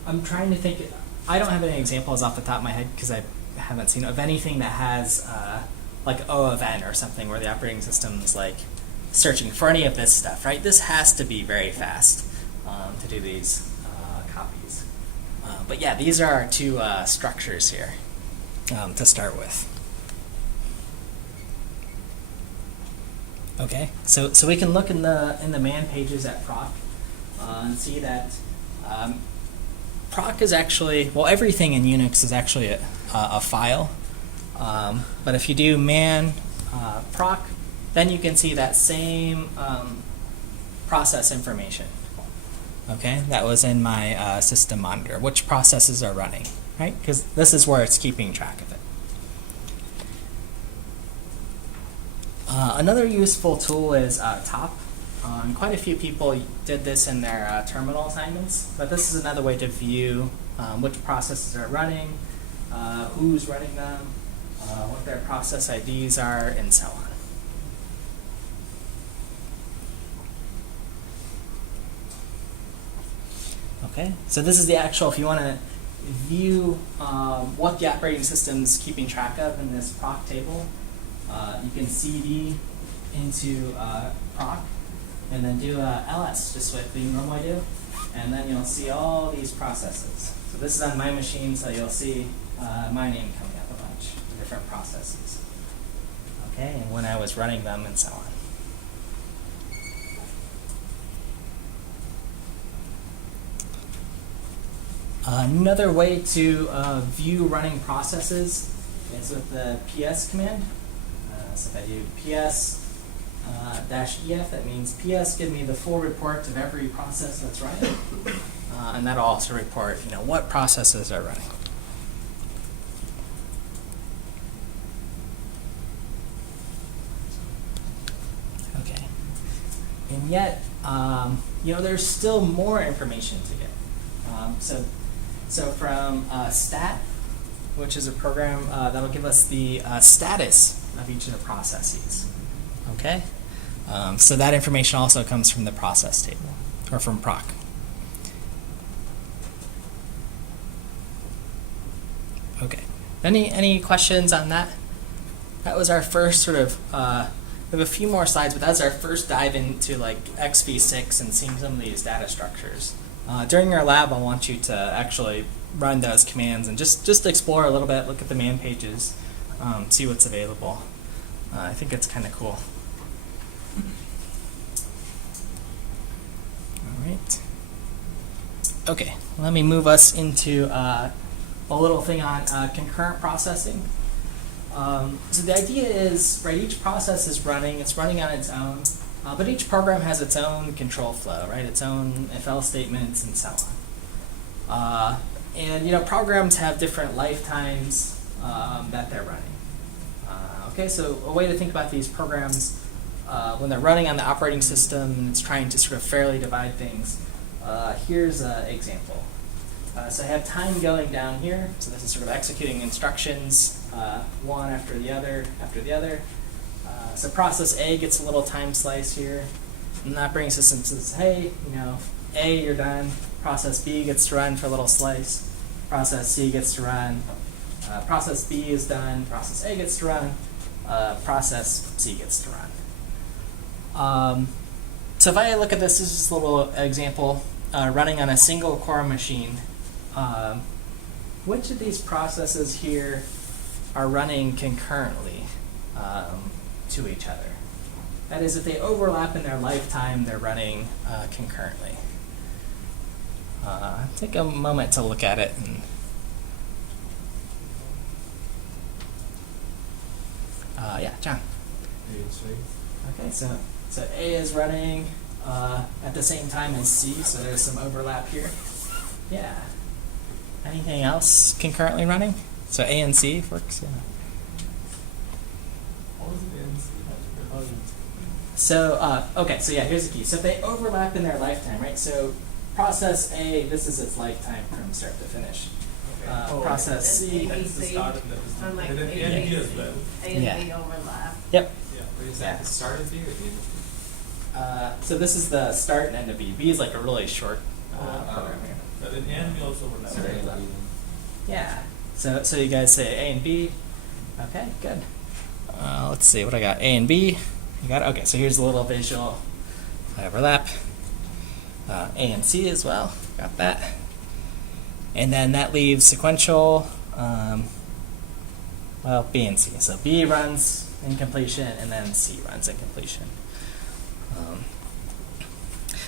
I'm trying to think, I don't have any examples off the top of my head because I haven't seen of anything that has like O of n or something where the operating system is like searching for any of this stuff, right? This has to be very fast to do these copies. But yeah, these are our two structures here to start with. Okay, so we can look in the man pages at proc and see that proc is actually, well, everything in Unix is actually a file. But if you do man proc, then you can see that same process information. Okay, that was in my system monitor. Which processes are running, right? Because this is where it's keeping track of it. Another useful tool is top. And quite a few people did this in their terminal assignments, but this is another way to view which processes are running, who's running them, what their process IDs are, and so on. Okay, so this is the actual, if you want to view what the operating system's keeping track of in this proc table, you can cd into proc, and then do ls, just like we normally do, and then you'll see all these processes. So this is on my machine, so you'll see my name coming up a bunch of different processes. Okay, and when I was running them and so on. Another way to view running processes is with the ps command. So if I do ps -ef, that means ps give me the full report of every process that's running, and that'll also report, what processes are running. Okay, and yet, there's still more information to get. So from stat, which is a program that'll give us the status of each of the processes. Okay, so that information also comes from the process table, or from proc. Any questions on that? That was our first sort of, we have a few more slides, but that's our first dive into like XV6 and seeing some of these data structures. During our lab, I want you to actually run those commands and just explore a little bit, look at the man pages, see what's available. I think it's kind of cool. All right. Okay, let me move us into a little thing on concurrent processing. So the idea is, right, each process is running, it's running on its own, but each program has its own control flow, right, its own if-else statements and so on. And, you know, programs have different lifetimes that they're running. Okay, so a way to think about these programs when they're running on the operating system and it's trying to sort of fairly divide things, here's an example. So I have time going down here, so this is sort of executing instructions, one after the other, so process A gets a little time slice here, and the operating system says, hey, you know, A, you're done, process B gets to run for a little slice, process C gets to run, process B is done, process A gets to run, process C gets to run. So if I look at this is just a little example running on a single core machine. Which of these processes here are running concurrently to each other? That is, if they overlap in their lifetime, they're running concurrently. Take a moment to look at it. And, yeah, John. A and C. Okay, so A is running at the same time as C, so there's some overlap here. Yeah. Anything else concurrently running? So A and C works, yeah. What was the ANC? So, okay, so yeah, here's the key. So if they overlap in their lifetime, right? So process A, this is its lifetime from start to finish. Process C. That's the start of the unlike And then A A and B and is better. A and B overlap. Yep. Yeah, but is that the start of B or the end of B? So this is the start and end of B. B is like a really short program here. But then A and B also overlap. Sorry. Yeah. So you guys say A and B. Okay, good. Let's see what I got. A and B. You got it? Okay, so here's a little visual overlap. A and C as well. Got that. And then that leaves sequential, well, B and C. So B runs in completion, and then C runs in completion.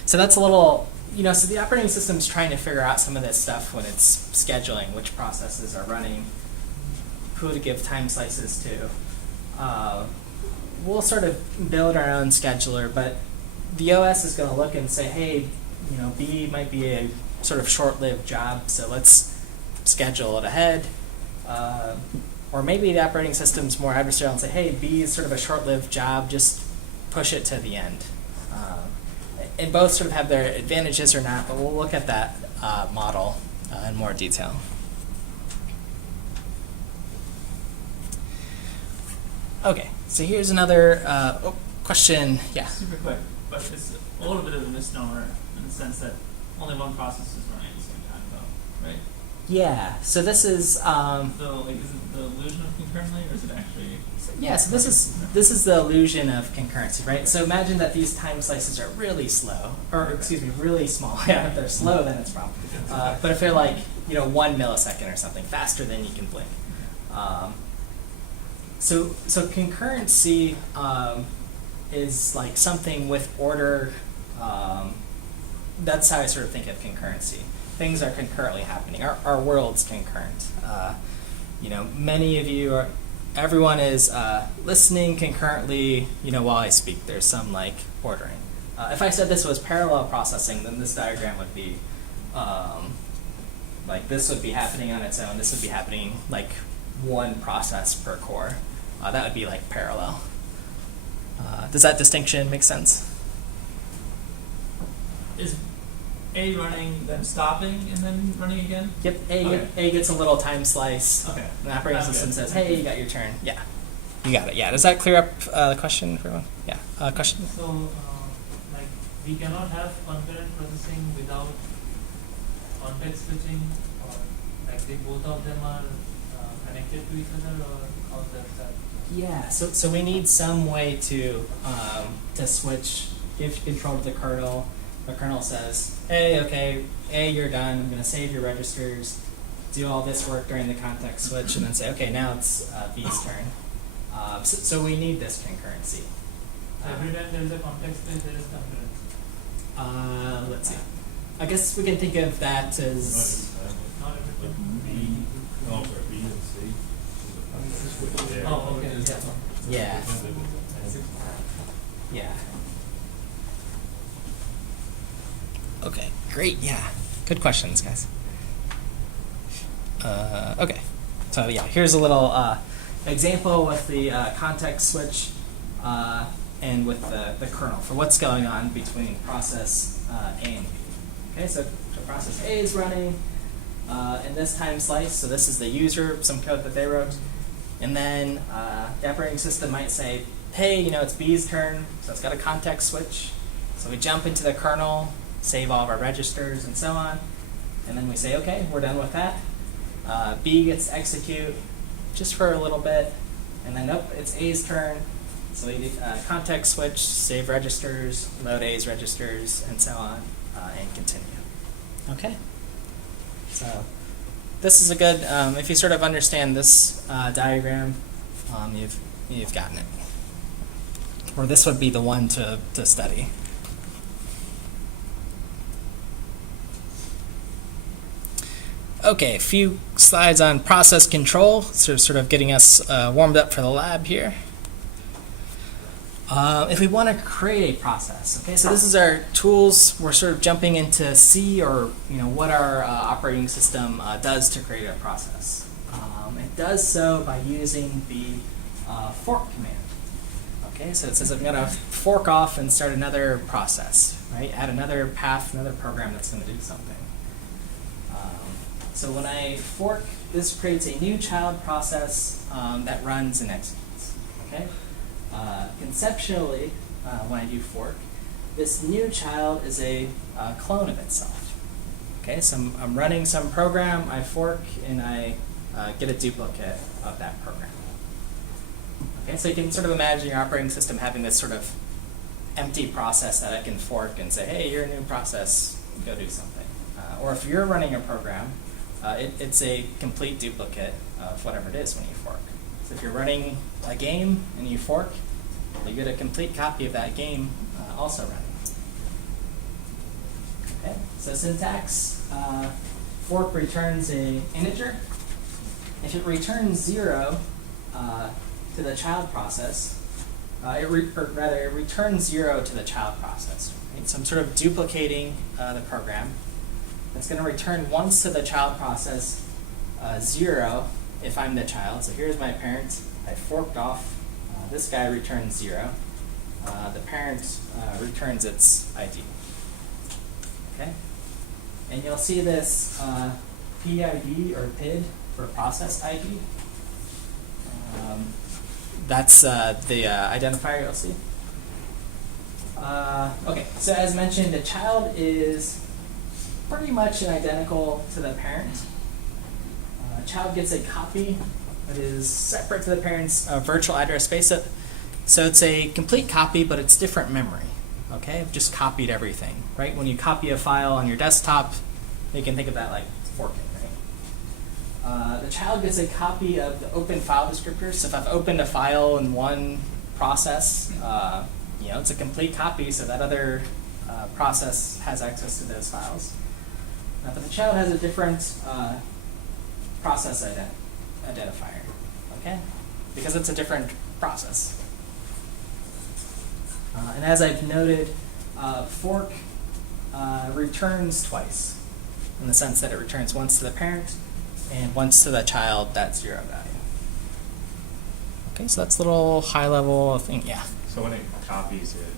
So that's a little, you know, so the operating system's trying to figure out some of this stuff when it's scheduling which processes are running, who to give time slices to. We'll sort of build our own scheduler, but the OS is going to look and say, hey, you know, B might be a sort of short-lived job, so let's schedule it ahead. Or maybe the operating system's more adversarial and say, hey, B is sort of a short-lived job, just push it to the end. And both sort of have their advantages or not, but we'll look at that model in more detail. Okay, so here's another question. Yeah. Super quick, but it's a little bit of a misnomer in the sense that only one process is running at the same time, though, right? Yeah. So this is. So, like, is it the illusion of concurrently, or is it actually? Yeah. So this is the illusion of concurrency, right? So imagine that these time slices are really slow, or excuse me, really small. Yeah, if they're slow, then it's a problem. But if they're like 1 millisecond or something, faster than you can blink. So concurrency is like something with order. That's how I sort of think of concurrency. Things are concurrently happening. Our world's concurrent. Many of you are. Everyone is listening concurrently. While I speak, there's some like ordering. If I said this was parallel processing, then this diagram would be like this would be happening on its own. This would be happening like one process per core. That would be like parallel. Does that distinction make sense? Is A running, then stopping, and then running again? Yep. A gets a little time slice. Okay. The operating system says, "Hey, you got your turn." Yeah. You got it. Yeah. Does that clear up the question for everyone? Yeah. Question. So, like, we cannot have concurrent processing without context switching, or like both of them are connected to each other, or how does that? Yeah, so we need some way to switch, give control to the kernel. The kernel says, hey, okay, A, you're done. I'm going to save your registers, do all this work during the context switch, and then say, okay, now it's B's turn. So we need this concurrency. So every time there is a context switch, there is concurrency. Let's see. I guess we can think of that as... Not every time. B, no, sorry, B and C. Switch there. Oh, okay, yeah. Yeah. Yeah. Okay, great, yeah. Good questions, guys. Okay, so yeah, here's a little example with the context switch and with the kernel for what's going on between process A and B. Okay, so process A is running in this time slice, so this is the user, some code that they wrote, and then the operating system might say, hey, it's B's turn, so it's got a context switch, so we jump into the kernel, save all of our registers and so on, and then we say, okay, we're done with that. B gets to execute just for a little bit, and then it's A's turn. So we do context switch, save registers, load A's registers, and so on, and continue. Okay. So this is a good. If you sort of understand this diagram, you've gotten it. Or this would be the one to study. Okay, a few slides on process control, so sort of getting us warmed up for the lab here. If we want to create a process, okay, so this is our tools. We're sort of jumping into C, or what our operating system does to create a process. It does so by using the fork command. Okay, so it says I'm going to fork off and start another process, right? Add another path, another program that's going to do something. So when I fork, this creates a new child process that runs and executes. Okay. Conceptually, when I do fork, this new child is a clone of itself. Okay, so I'm running some program, I fork, and I get a duplicate of that program. Okay, so you can sort of imagine your operating system having this sort of empty process that I can fork and say, hey, you're a new process, go do something. Or if you're running a program, it's a complete duplicate of whatever it is when you fork. So if you're running a game and you fork, you get a complete copy of that game also running. Okay, so syntax, fork returns an integer. If it returns 0 to the child process, it returns 0 to the child process. Right? So I'm sort of duplicating the program. It's going to return once to the child process 0 if I'm the child. So here's my parent. I forked off. This guy returns 0. The parent returns its ID. Okay? And you'll see this PID or PID for process ID. That's the identifier you'll see. Okay, so as mentioned, the child is pretty much identical to the parent. Child gets a copy that is separate to the parent's virtual address space. So it's a complete copy, but it's different memory. Okay, I've just copied everything, right? When you copy a file on your desktop, you can think of that like forking, right? The child gets a copy of the open file descriptors. So if I've opened a file in one process, it's a complete copy, so that other process has access to those files. But the child has a different process identifier, okay? Because it's a different process. And as I've noted, fork returns twice, in the sense that it returns once to the parent and once to the child, that 0 value. Okay, so that's a little high level thing, yeah. So when it copies it,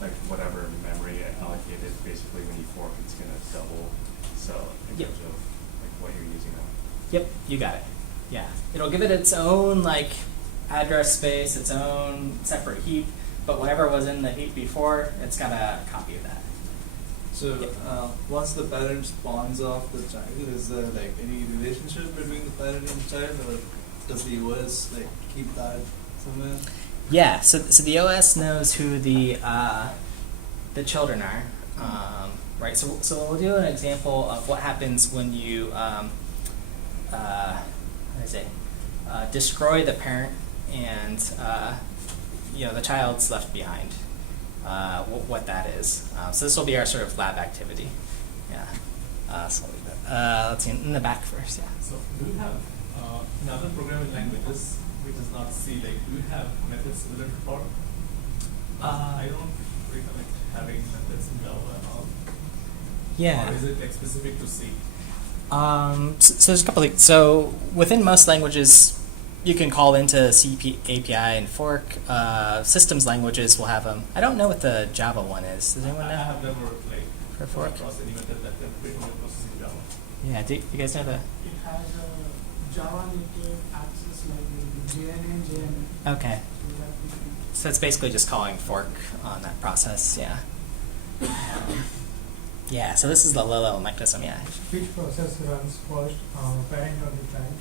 like whatever memory allocated, basically when you fork, it's going to double. So in terms of like what you're using on. Yep, you got it. Yeah, it'll give it its own like address space, its own separate heap, but whatever was in the heap before, it's got a copy of that. So once the parent spawns off the child, is there like any relationship between the parent and the child, or does the OS like keep that somewhere? Yeah, so the OS knows who the children are, right? So we'll do an example of what happens when you destroy the parent and the child's left behind. What that is. So this will be our sort of lab activity. Yeah. So I'll leave it. Let's see, in the back first. Yeah. So do you have in other programming languages which is not C, like do you have methods similar to Fork? I don't recollect having methods in Java and all. Yeah. Or is it like specific to C? So there's a couple of things. So within most languages, you can call into C API and fork. Systems languages will have them. I don't know what the Java one is. Does anyone know? I have never like For fork? across any method that can create a process in Java. Yeah. Do you guys know the? It has a Java native access library, JNN, JNN. Okay. So it's basically just calling fork on that process. Yeah. Yeah. So this is the low-level mechanism. Yeah. Which process runs first, parent or the child?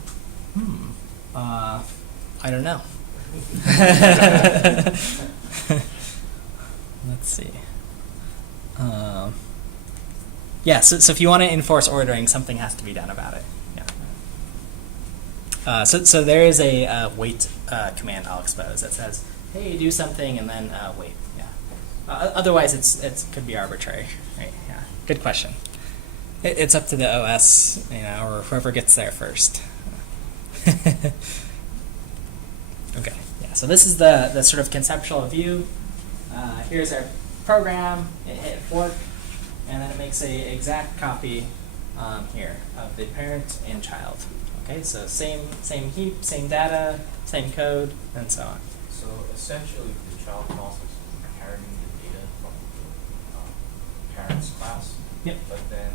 I don't know. Let's see. Yeah, so if you want to enforce ordering, something has to be done about it. Yeah. So there is a wait command I'll expose that says, hey, do something, and then wait. Yeah. Otherwise, it could be arbitrary. Right? Yeah. Good question. It's up to the OS, or whoever gets there first. Okay, yeah, so this is the sort of conceptual view. Here's our program, it hit fork, and then it makes a exact copy here of the parent and child. Okay, so same heap, same data, same code, and so on. So essentially the child process is inheriting the data from the parent's class. Yep. But then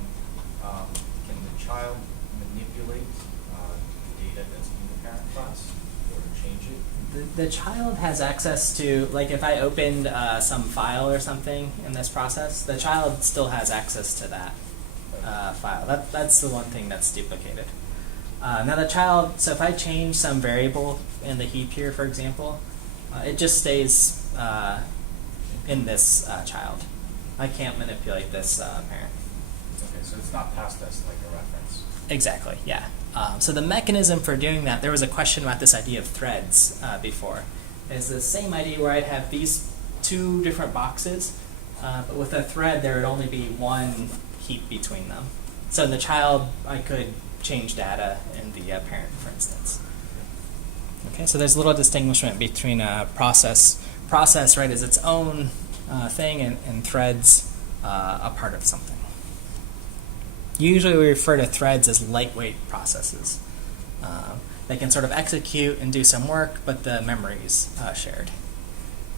can the child manipulate the data that's in the parent class or change it? The child has access to, like if I opened some file or something in this process, the child still has access to that file. That's the one thing that's duplicated. Now the child, so if I change some variable in the heap here, for example, it just stays in this child. I can't manipulate this parent. Okay, so it's not passed as like a reference. Exactly, yeah. So the mechanism for doing that, there was a question about this idea of threads before. It's the same idea where I'd have these two different boxes, but with a thread there would only be one heap between them. So in the child, I could change data in the parent, for instance. Okay, so there's a little distinguishment between process. Process, right, is its own thing, and threads a part of something. Usually we refer to threads as lightweight processes. They can sort of execute and do some work, but the memory is shared.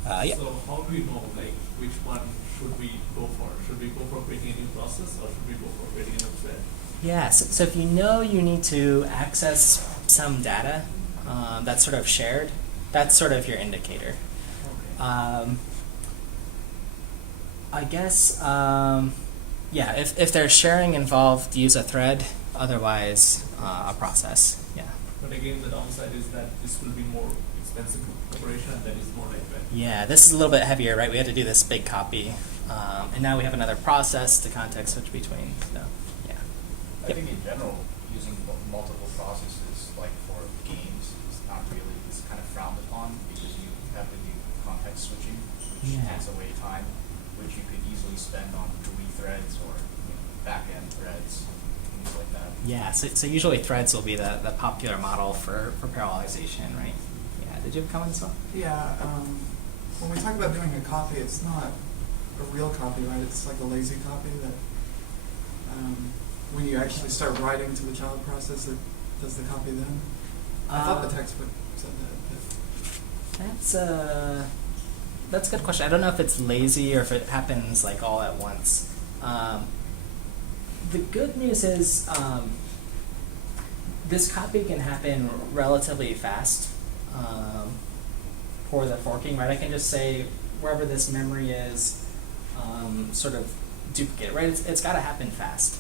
Yeah. So how do we know like which one should we go for? Should we go for creating a new process or should we go for creating a new thread? Yeah, so if you know you need to access some data that's sort of shared, that's sort of your indicator. Okay. I guess, yeah, if there's sharing involved, use a thread, otherwise a process, yeah. But again, the downside is that this will be more expensive operation and that is more like that. Yeah, this is a little bit heavier, right? We had to do this big copy, and now we have another process to context switch between, so, yeah. I think in general, using multiple processes, like for games, is not really, it's kind of frowned upon because you have to do context switching, which takes away time, which you could easily spend on GUI threads or back-end threads, things like that. Yeah, so usually threads will be the popular model for parallelization, right? Yeah, did you have comments on? Yeah, when we talk about doing a copy, it's not a real copy, right? It's like a lazy copy that when you actually start writing to the child process, it does the copy then? I thought the textbook said that. That's a good question. I don't know if it's lazy or if it happens like all at once. The good news is this copy can happen relatively fast for the forking, right? I can just say wherever this memory is, sort of duplicate it, right? It's got to happen fast.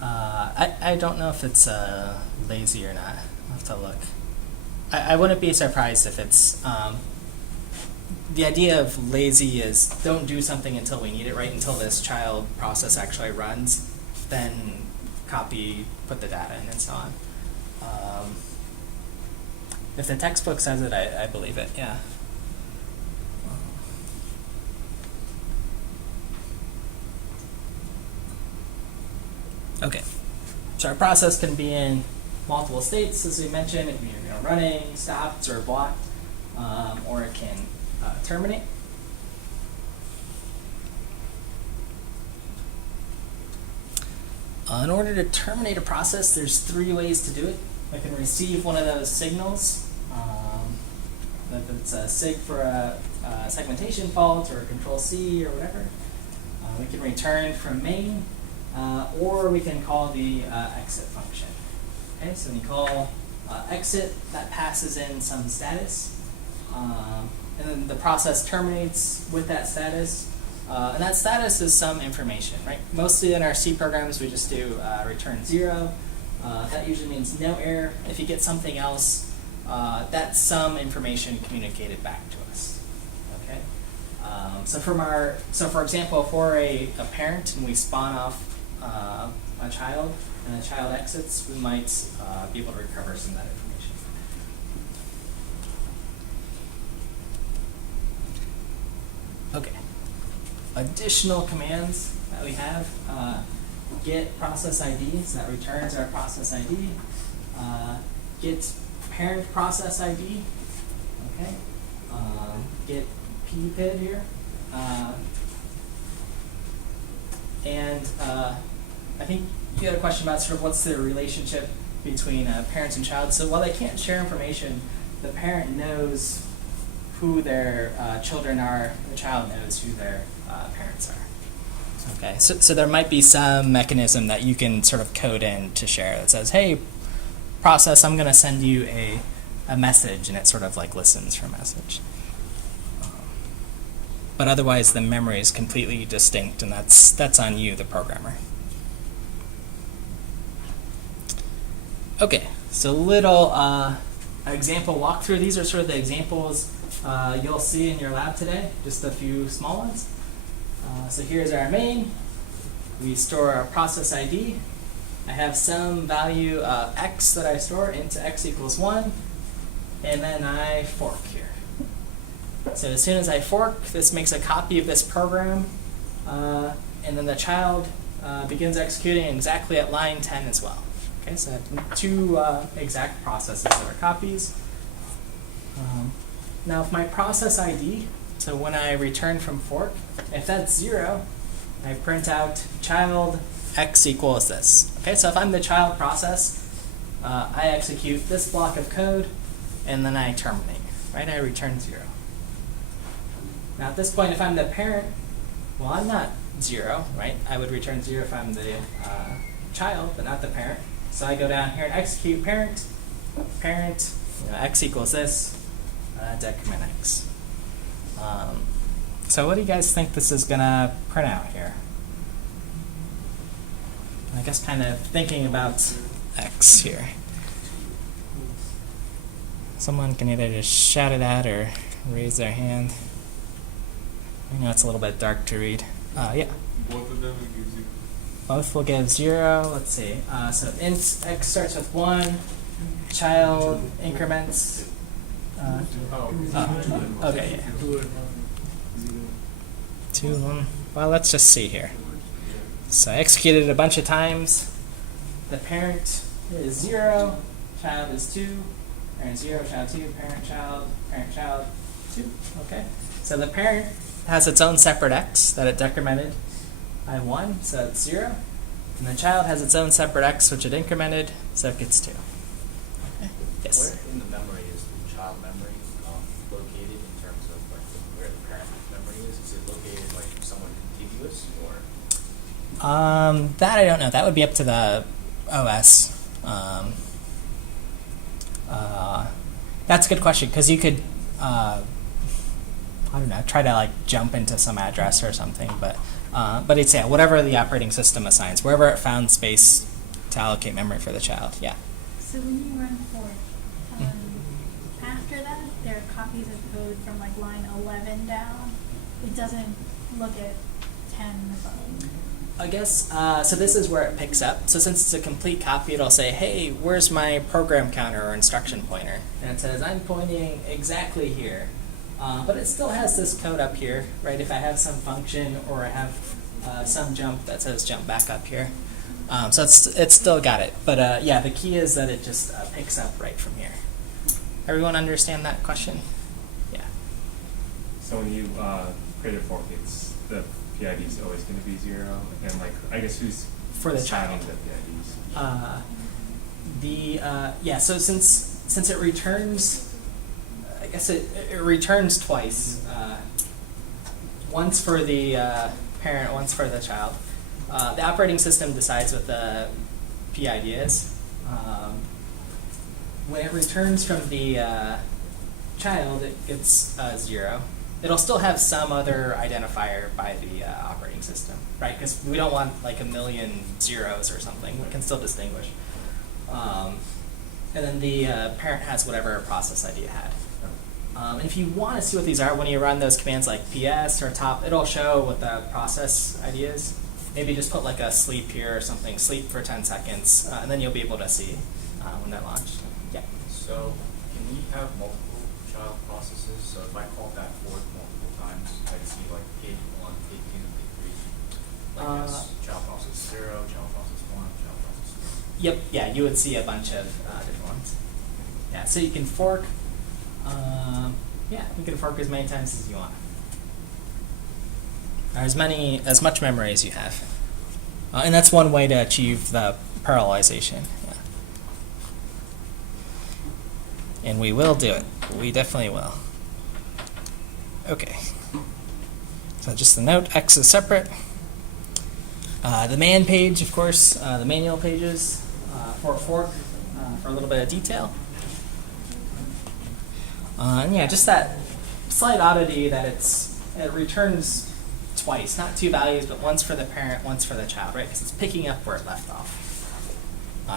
I don't know if it's lazy or not. I'll have to look. I wouldn't be surprised if it's the idea of lazy is don't do something until we need it, right? Until this child process actually runs, then copy, put the data in, and so on. If the textbook says it, I believe it, yeah. Okay, so our process can be in multiple states, as we mentioned. It can be running, stopped, or blocked, or it can terminate. In order to terminate a process, there's 3 ways to do it. I can receive one of those signals. If it's a sig for a segmentation fault or a control C or whatever. We can return from main, or we can call the exit function. Okay, so when you call exit, that passes in some status, and then the process terminates with that status. And that status is some information, right? Mostly in our C programs, we just do return 0. That usually means no error. If you get something else, that's some information communicated back to us. Okay. So for example, if we're a parent and we spawn off a child and the child exits, we might be able to recover some of that information. Okay. Additional commands that we have, get process ID, so that returns our process ID, get parent process ID, okay, get PPID here, and I think you had a question about sort of what's the relationship between parents and child. So while they can't share information, the parent knows who their children are, the child knows who their parents are. Okay, so there might be some mechanism that you can sort of code in to share that says, hey, process, I'm going to send you a message, and it sort of like listens for a message. But otherwise, the memory is completely distinct, and that's on you, the programmer. Okay, so little example walkthrough. These are sort of the examples you'll see in your lab today, just a few small ones. So here's our main. We store our process ID. I have some value x that I store into x equals 1, and then I fork here. So as soon as I fork, this makes a copy of this program, and then the child begins executing exactly at line 10 as well. Okay, so I have 2 exact processes that are copies. Now if my process ID, so when I return from fork, if that's 0, I print out child x equals this. Okay, so if I'm the child process, I execute this block of code, and then I terminate, right? I return 0. Now at this point, if I'm the parent, well, I'm not 0, right? I would return 0 if I'm the child, but not the parent. So I go down here and execute parent, x equals this, decrement x. So what do you guys think this is going to print out here? I guess kind of thinking about x here. Someone can either just shout it out or raise their hand. I know it's a little bit dark to read. Yeah. Both of them will give you. Both will give 0. Let's see. So int x starts with 1. Child increments. Okay, yeah. 2, 1. Well, let's just see here. So I executed it a bunch of times. The parent is 0. Child is 2. Parent 0, child 2, parent, child 2. Okay. So the parent has its own separate x that it decremented by 1, so it's 0. And the child has its own separate x, which it incremented, so it gets 2. Okay. Yes? Where in the memory is the child memory located in terms of like where the parent memory is? Is it located like somewhat contiguous, or? That I don't know. That would be up to the OS. That's a good question, because you could I don't know, try to like jump into some address or something, but it's whatever the operating system assigns, wherever it found space to allocate memory for the child. Yeah. So when you run fork, after that, there are copies of code from like line 11 down. It doesn't look at 10 above. I guess, so this is where it picks up. So since it's a complete copy, it'll say, hey, where's my program counter or instruction pointer? And it says, I'm pointing exactly here. But it still has this code up here, right? If I have some function or I have some jump that says jump back up here. So it's still got it. But yeah, the key is that it just picks up right from here. Everyone understand that question? Yeah. So when you create a fork, it's the PID is always going to be 0, and like I guess who's for the child? The PIDs. So since it returns, I guess it returns twice. Once for the parent, once for the child. The operating system decides what the PID is. When it returns from the child, it gets 0. It'll still have some other identifier by the operating system, right? Because we don't want like a million zeros or something. We can still distinguish. And then the parent has whatever process ID it had. And if you want to see what these are, when you run those commands like ps or top, it'll show what the process ID is. Maybe just put like a sleep here or something, sleep for 10 seconds, and then you'll be able to see when they're launched. Yeah. So can we have multiple child processes? So if I call that forward multiple times, I'd see like page 1, page 2, page 3. Like this, child process 0, child process 1, child process 2. Yep, yeah, you would see a bunch of different ones. Yeah, so you can fork, you can fork as many times as you want. Or as much memory as you have. And that's one way to achieve the parallelization. Yeah. And we will do it. We definitely will. Okay. So just the note, X is separate. The man page, of course, the manual pages for a fork for a little bit of detail. And yeah, just that slight oddity that it returns twice, not two values, but once for the parent, once for the child, right? Because it's picking up where it left off.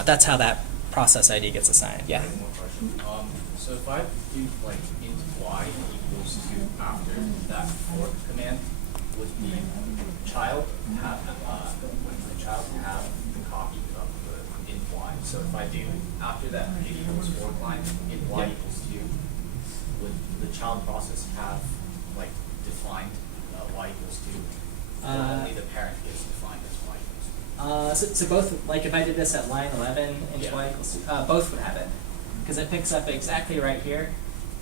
That's how that process ID gets assigned. Yeah. One more question. So if I do like int y equals to after that fork command, would the child have the copy of the int y? So if I do after that equals fork line, int y equals 2, would the child process have like defined y equals 2, or only the parent gets defined as y equals 2? So both, like if I did this at line 11 and y equals 2, both would have it. Because it picks up exactly right here,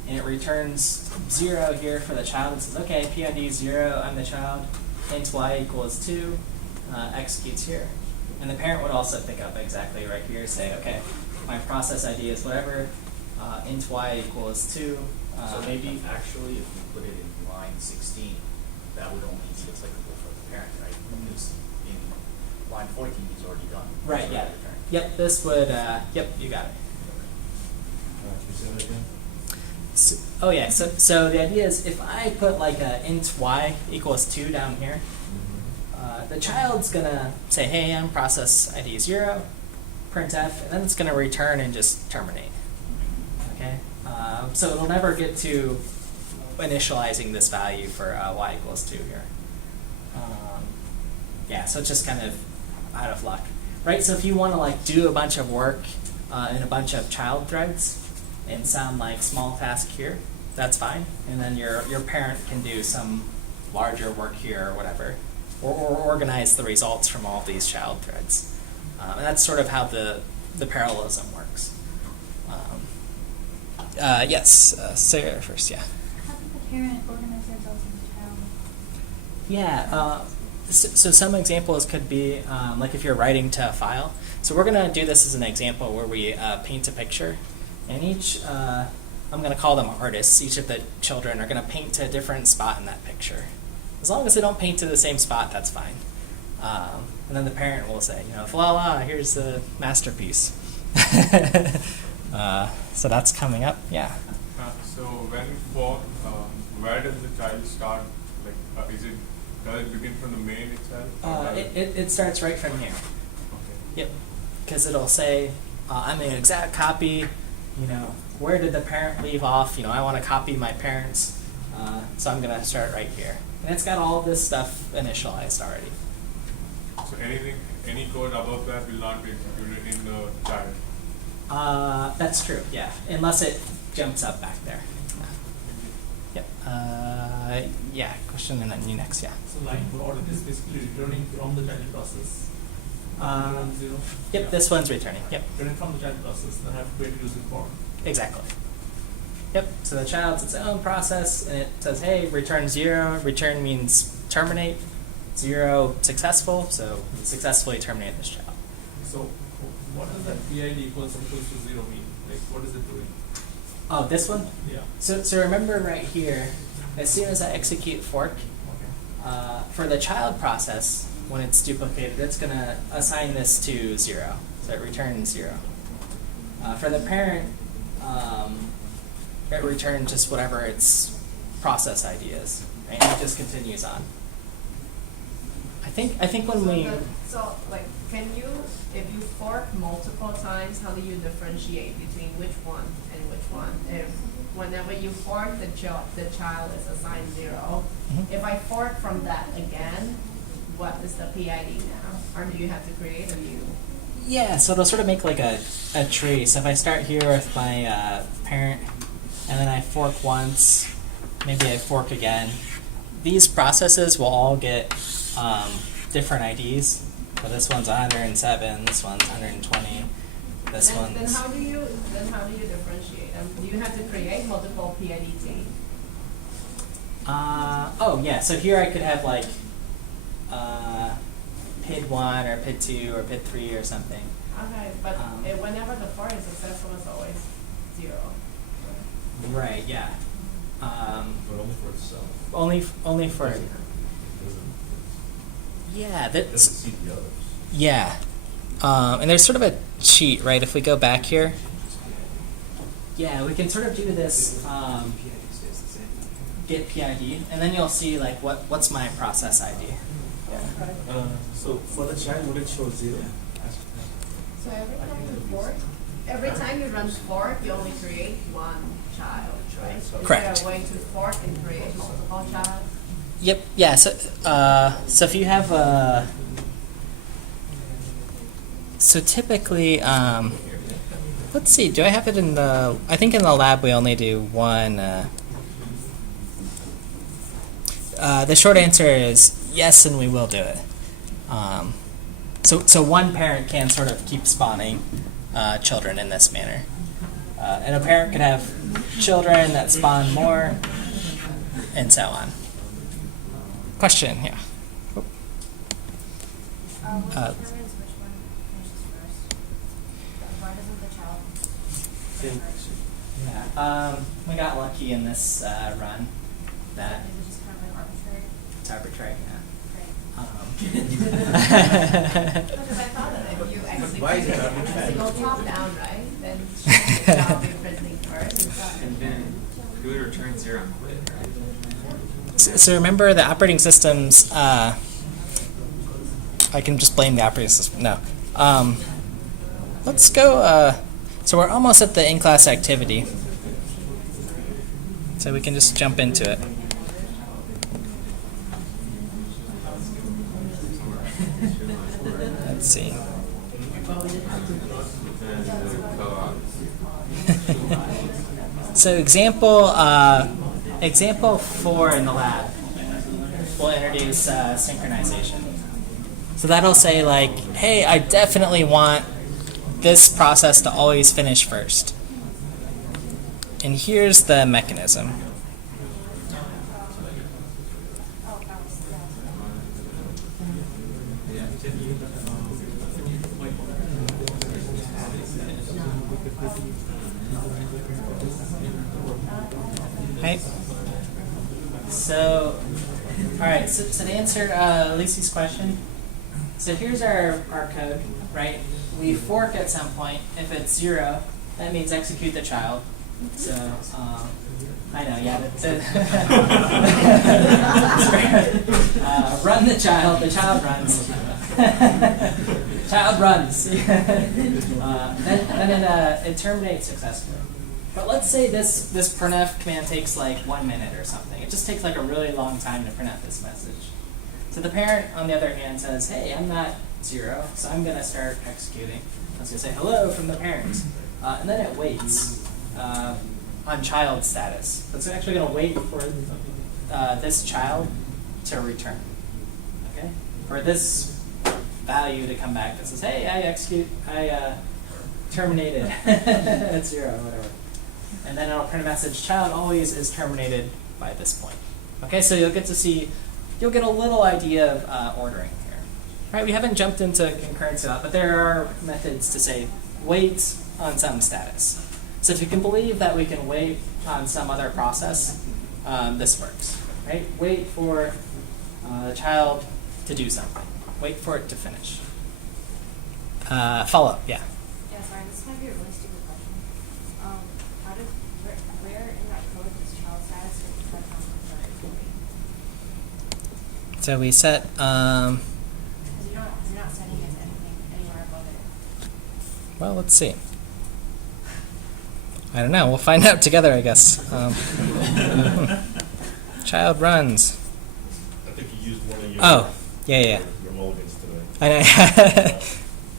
and it returns 0 here for the child. It says, okay, PID 0, I'm the child, int y equals 2, executes here. And the parent would also pick up exactly right here, say, okay, my process ID is whatever, int y equals 2. So maybe actually if we put it in line 16, that would only be applicable for the parent, right? Because in line 14 he's already done. Right, yeah. Yep, this would, yep, you got it. So, so the idea is if I put like a int y equals 2 down here, the child's going to say, hey, I'm process ID 0, printf, and then it's going to return and just terminate. Okay, so it'll never get to initializing this value for y equals 2 here. So it's just kind of out of luck, right? So if you want to like do a bunch of work in a bunch of child threads and sound like small task here, that's fine. And then your parent can do some larger work here or whatever, or organize the results from all these child threads. And that's sort of how the parallelism works. Yes, Sarah first, yeah. How did the parent organize their results in the child? Yeah, so some examples could be like if you're writing to a file. So we're going to do this as an example where we paint a picture. And each, I'm going to call them artists, each of the children are going to paint to a different spot in that picture. As long as they don't paint to the same spot, that's fine. And then the parent will say, voila, here's the masterpiece. So that's coming up, yeah. So when for where does the child start? Like, does it begin from the main itself? It starts right from here. Okay. Yep, because it'll say, I'm an exact copy, where did the parent leave off? I want to copy my parents, so I'm going to start right here. And it's got all this stuff initialized already. So any code above that will not be executed in the child? That's true, yeah, unless it jumps up back there. Yep. Yeah, question and then you next, yeah. So line broad is basically returning from the child process. Zero. Yep, Yeah. this one's returning, yep. Returning from the child process, then I have to create a user form. Exactly. Yep, so the child's its own process, and it says, hey, return 0. Return means terminate. 0, successful, so we successfully terminate this child. So what does that PID equals to 0 mean? Like, what is it doing? Oh, this one? Yeah. So remember right here, as soon as I execute fork, for the child process, when it's duplicated, it's going to assign this to 0. So it returns 0. For the parent, it returns just whatever its process ID is, right? And it just continues on. I think when we can you, if you fork multiple times, how do you differentiate between which one and which one? If whenever you fork, the child is assigned 0. If I fork from that again, what is the PID now? Or do you have to create a new? Yeah, so it'll sort of make like a tree. So if I start here with my parent, and then I fork once, maybe I fork again, these processes will all get different IDs. So this one's 107, this one's 120, this one's... Then how do you differentiate them? Do you have to create multiple PIDs? Oh yeah, so here I could have like PID 1 or PID 2 or PID 3 or something. Okay, but whenever the fork is successful, it's always 0. Right, yeah. But only for itself. Only for... Yeah, It doesn't see the others. yeah. And there's sort of a cheat, right? If we go back here, yeah, we can sort of do this get PID, and then you'll see like what's my process ID. Yeah. So for the child, would it show 0? So every time you run fork, you only create one child, right? Is Correct. there a way to fork and create multiple child? Yep. Yeah. So if you have so typically, let's see. Do I have it in the? I think in the lab we only do one. The short answer is yes, and we will do it. So one parent can sort of keep spawning children in this manner, and a parent could have children that spawn more, and so on. Question, yeah. What determines which one finishes first? Why doesn't the child finish first? Yeah, we got lucky in this run. That Is it just kind of like arbitrary? it's arbitrary, yeah. Because I thought that if you execute Why is it it arbitrary? go top down, right? Then the child be printing first. And then you would return 0 and quit, right? So remember the operating systems, I can just blame the operating system, no. Let's go, so we're almost at the in-class activity. So we can just jump into it. Let's see. So example 4 in the lab, we'll introduce synchronization. So that'll say like, hey, I definitely want this process to always finish first. And here's the mechanism. Okay. So, all right. So to answer Lucy's question, so here's our code, right? We fork at some point. If it's 0, that means execute the child. So, I know, yeah. Run the child runs. Child runs. Then it terminates successfully. But let's say this printf command takes like 1 minute or something. It just takes like a really long time to print out this message. So the parent, on the other hand, says, hey, I'm not 0, so I'm going to start executing. I was going to say hello from the parent. And then it waits on child status. It's actually going to wait for this child to return. Okay? For this value to come back that says, hey, I terminated at 0 or whatever. And then it'll print a message, child always is terminated by this point. Okay, so you'll get a little idea of ordering here. Right, we haven't jumped into concurrency a lot, but there are methods to say wait on some status. So if you can believe that we can wait on some other process, this works. Right? Wait for the child to do something. Wait for it to finish. Follow up, yeah. Yeah, sorry, this might be a really stupid question. Where in that code does child status get set on the So we set. Because you're not setting it to anything anywhere above it. Well, let's see. I don't know. We'll find out together, I guess. Child runs. I think you used one of your. Oh, yeah. Your mulligans today. I know.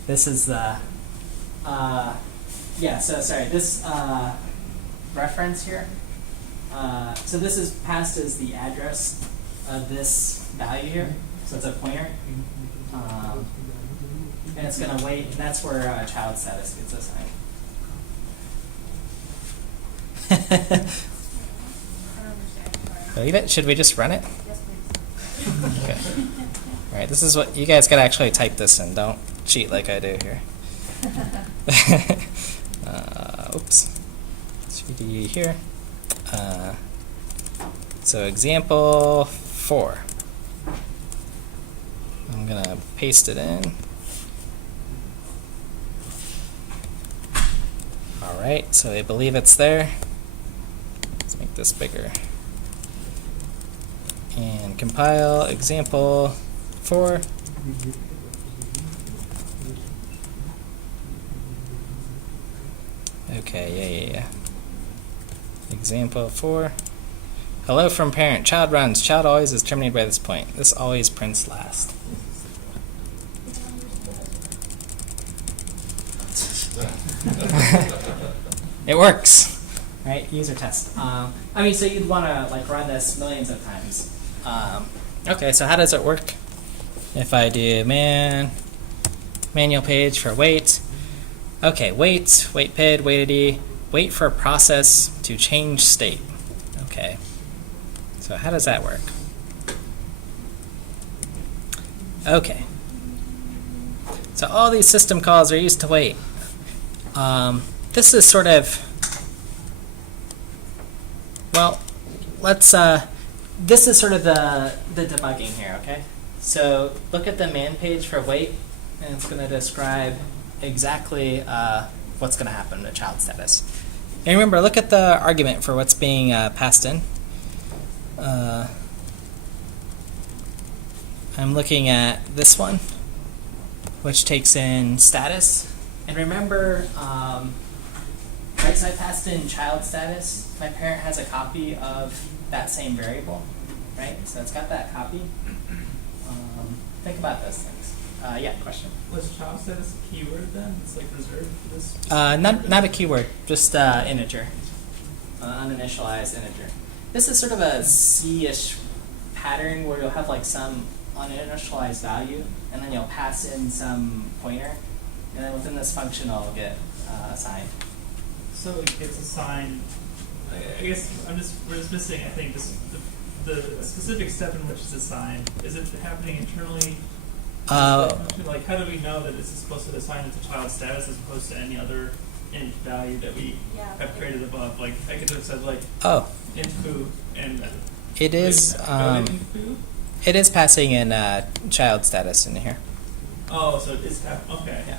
This is the. Yeah. So sorry. This reference here. So this is passed as the address of this value here. So it's a pointer. And it's going to wait, and that's where child status gets assigned. Believe it? Should we just run it? Yes, please. Okay. All right, this is what you guys got to actually type this in. Don't cheat like I do here. Oops. CD here. So example 4. I'm going to paste it in. All right, so I believe it's there. Let's make this bigger. And compile example 4. Okay, yeah. Example 4. Hello from parent. Child runs. Child always is terminated by this point. This always prints last. It works, right? User test. I mean, so you'd want to like run this millions of times. Okay, so how does it work? If I do manual page for wait. Okay, wait pid, waitity, wait for a process to change state. Okay, so how does that work? Okay, so all these system calls are used to wait. This is sort of, well, let's, this is sort of the debugging here, okay? So look at the man page for wait, and it's going to describe exactly what's going to happen to child status. And remember, look at the argument for what's being passed in. I'm looking at this one, which takes in status. And remember, right, so I passed in child status. My parent has a copy of that same variable, right? So it's got that copy. Think about those things. Yeah, question. Was child status a keyword then? It's like reserved for this? Not a keyword, just integer, uninitialized integer. This is sort of a C-ish pattern where you'll have like some uninitialized value, and then you'll pass in some pointer, and then within this function it'll get assigned. So it gets assigned. I guess we're just missing. I think this, the specific step in which it's assigned. Is it happening internally? Like, how do we know that it's supposed to assign it to child status as opposed to any other int value that we have created above? Like, I could have said like int foo and it is it is passing in child status in here. Oh, so it's okay. Yeah.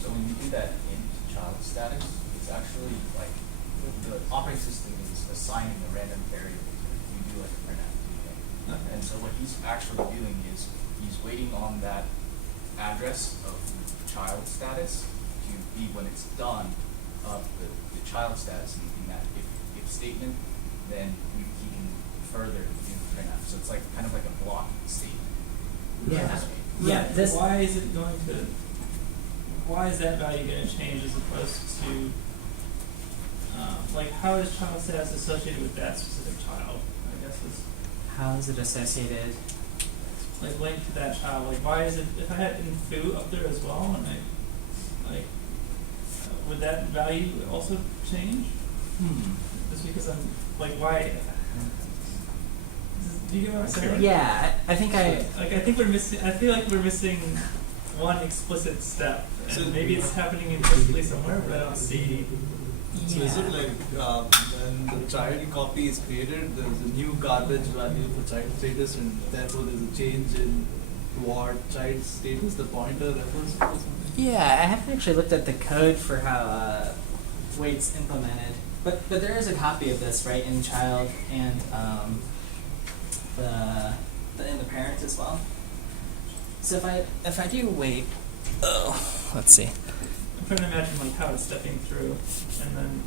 So when you do that in child status, it's actually like the operating system is assigning the random variables. You do like a printf. Okay. And so what he's actually doing is he's waiting on that address of child status to be, when it's done, the child status in that if statement, then he can further do the printf. So it's like kind of like a block statement. Yeah. Yeah. This. Why is it going to? Why is that value going to change as opposed to? Like, how is child status associated with that specific child? I guess is. How is it associated? Like linked to that child. Like, why is it? If I had info up there as well, and would that value also change? Just because I'm like, why? Do you get what I'm saying? Yeah, I think I think we're missing. I feel like we're missing one explicit step, and So maybe it's happening implicitly somewhere, but I don't see. So is it like when the child copy is created, there's a new garbage value for child status, and therefore there's a change in what child status the pointer refers to or something? Yeah, I haven't actually looked at the code for how weight's implemented, but there is a copy of this, right, in child and in the parent as well. So if I do weight, let's see. I'm trying to imagine like how it's stepping through, and then.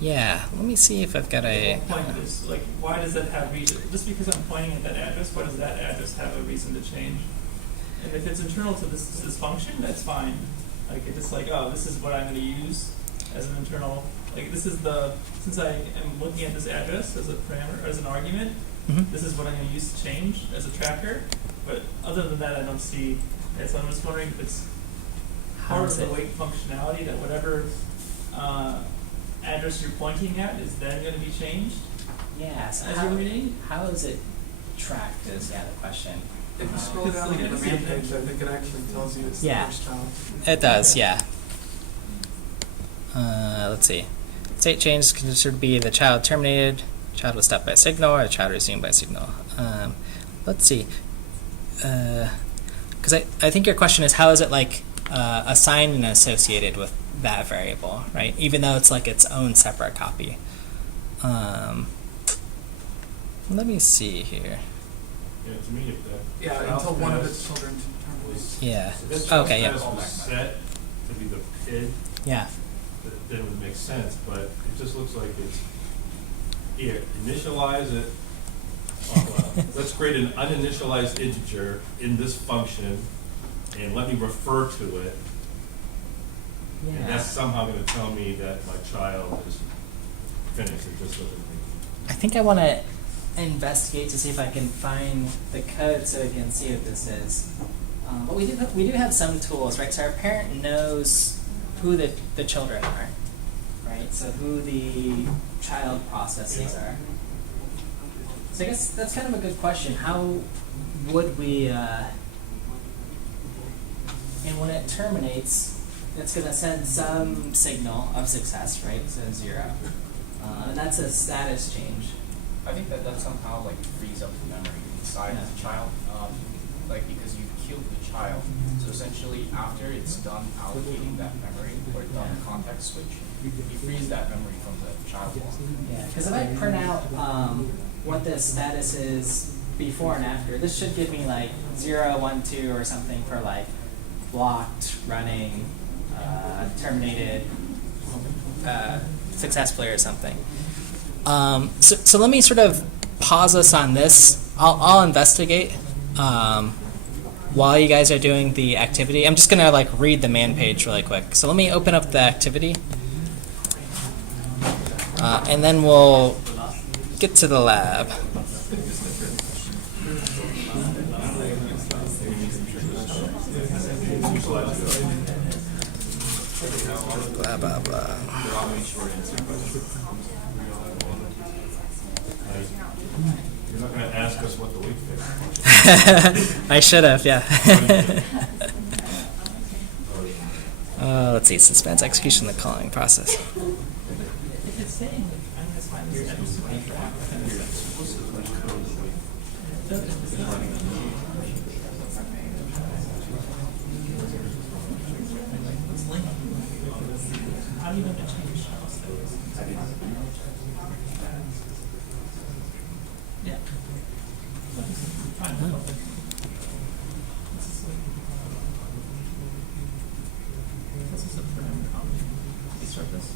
Yeah, let me see if I've got a. The whole point is like, why does that have reason? Just because I'm pointing at that address, why does that address have a reason to change? And if it's internal to this function, that's fine. Like it's just like, oh, this is what I'm going to use as an internal. Like this is since I am looking at this address as a parameter, as an argument, this is what I'm going to use to change as a tracker. But other than that, I don't see. So I'm just wondering if it's part of the weight functionality that whatever address you're pointing at is then going to be changed. Yeah. So as you're reading, how is it tracked? Is the question. If you scroll down the command page, I think it actually tells you it's the first child. It does, yeah. Let's see. State change is considered to be the child terminated, child was stopped by a signal, or the child resumed by a signal. Let's see. Because I think your question is how is it like assigned and associated with that variable, right? Even though it's like its own separate copy. Let me see here. Yeah, to me, if that until one of its children terminates. Yeah. This Okay. Yeah. was set to be the PID. Yeah. Then it would make sense, but it just looks like it's here. Initialize it. Let's create an uninitialized integer in this function, and let me refer to it. Yeah. And that's somehow going to tell me that my child is finished. It just doesn't. I think I want to investigate to see if I can find the code so we can see what this is. But we do have some tools, right? So our parent knows who the children are, right? So who the child processes are. So I guess that's kind of a good question. How would we, and when it terminates, it's going to send some signal of success, right? So 0. And that's a status change. I think that somehow like frees up the memory inside of the child, like because you've killed the child. So essentially, after it's done allocating that memory or done the context switch, you freeze that memory from the child block. Yeah, because if I print out what the status is before and after, this should give me like 0, 1, 2 or something for like blocked, running, terminated, successfully or something. So let me sort of pause us on this. I'll investigate while you guys are doing the activity. I'm just gonna like read the man page really quick. So let me open up the activity, and then we'll get to the lab. Blah blah blah. You're not going to ask us what the week is. I should have, yeah. Let's see, suspense execution of the calling process. If it's saying minus how do you know to change child status? Yeah. Fine. This is a parameter. Can we start this?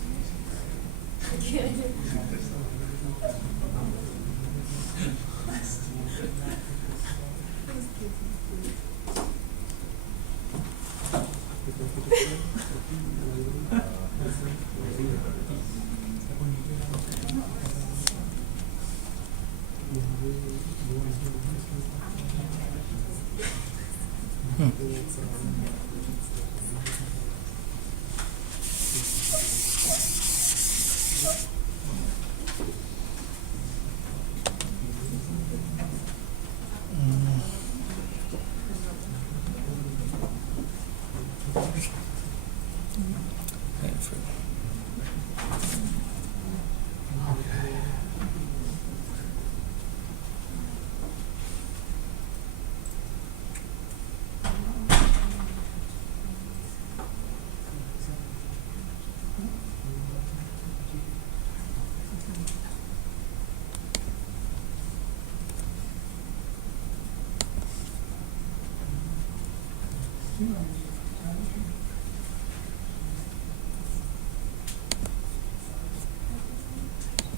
Yeah.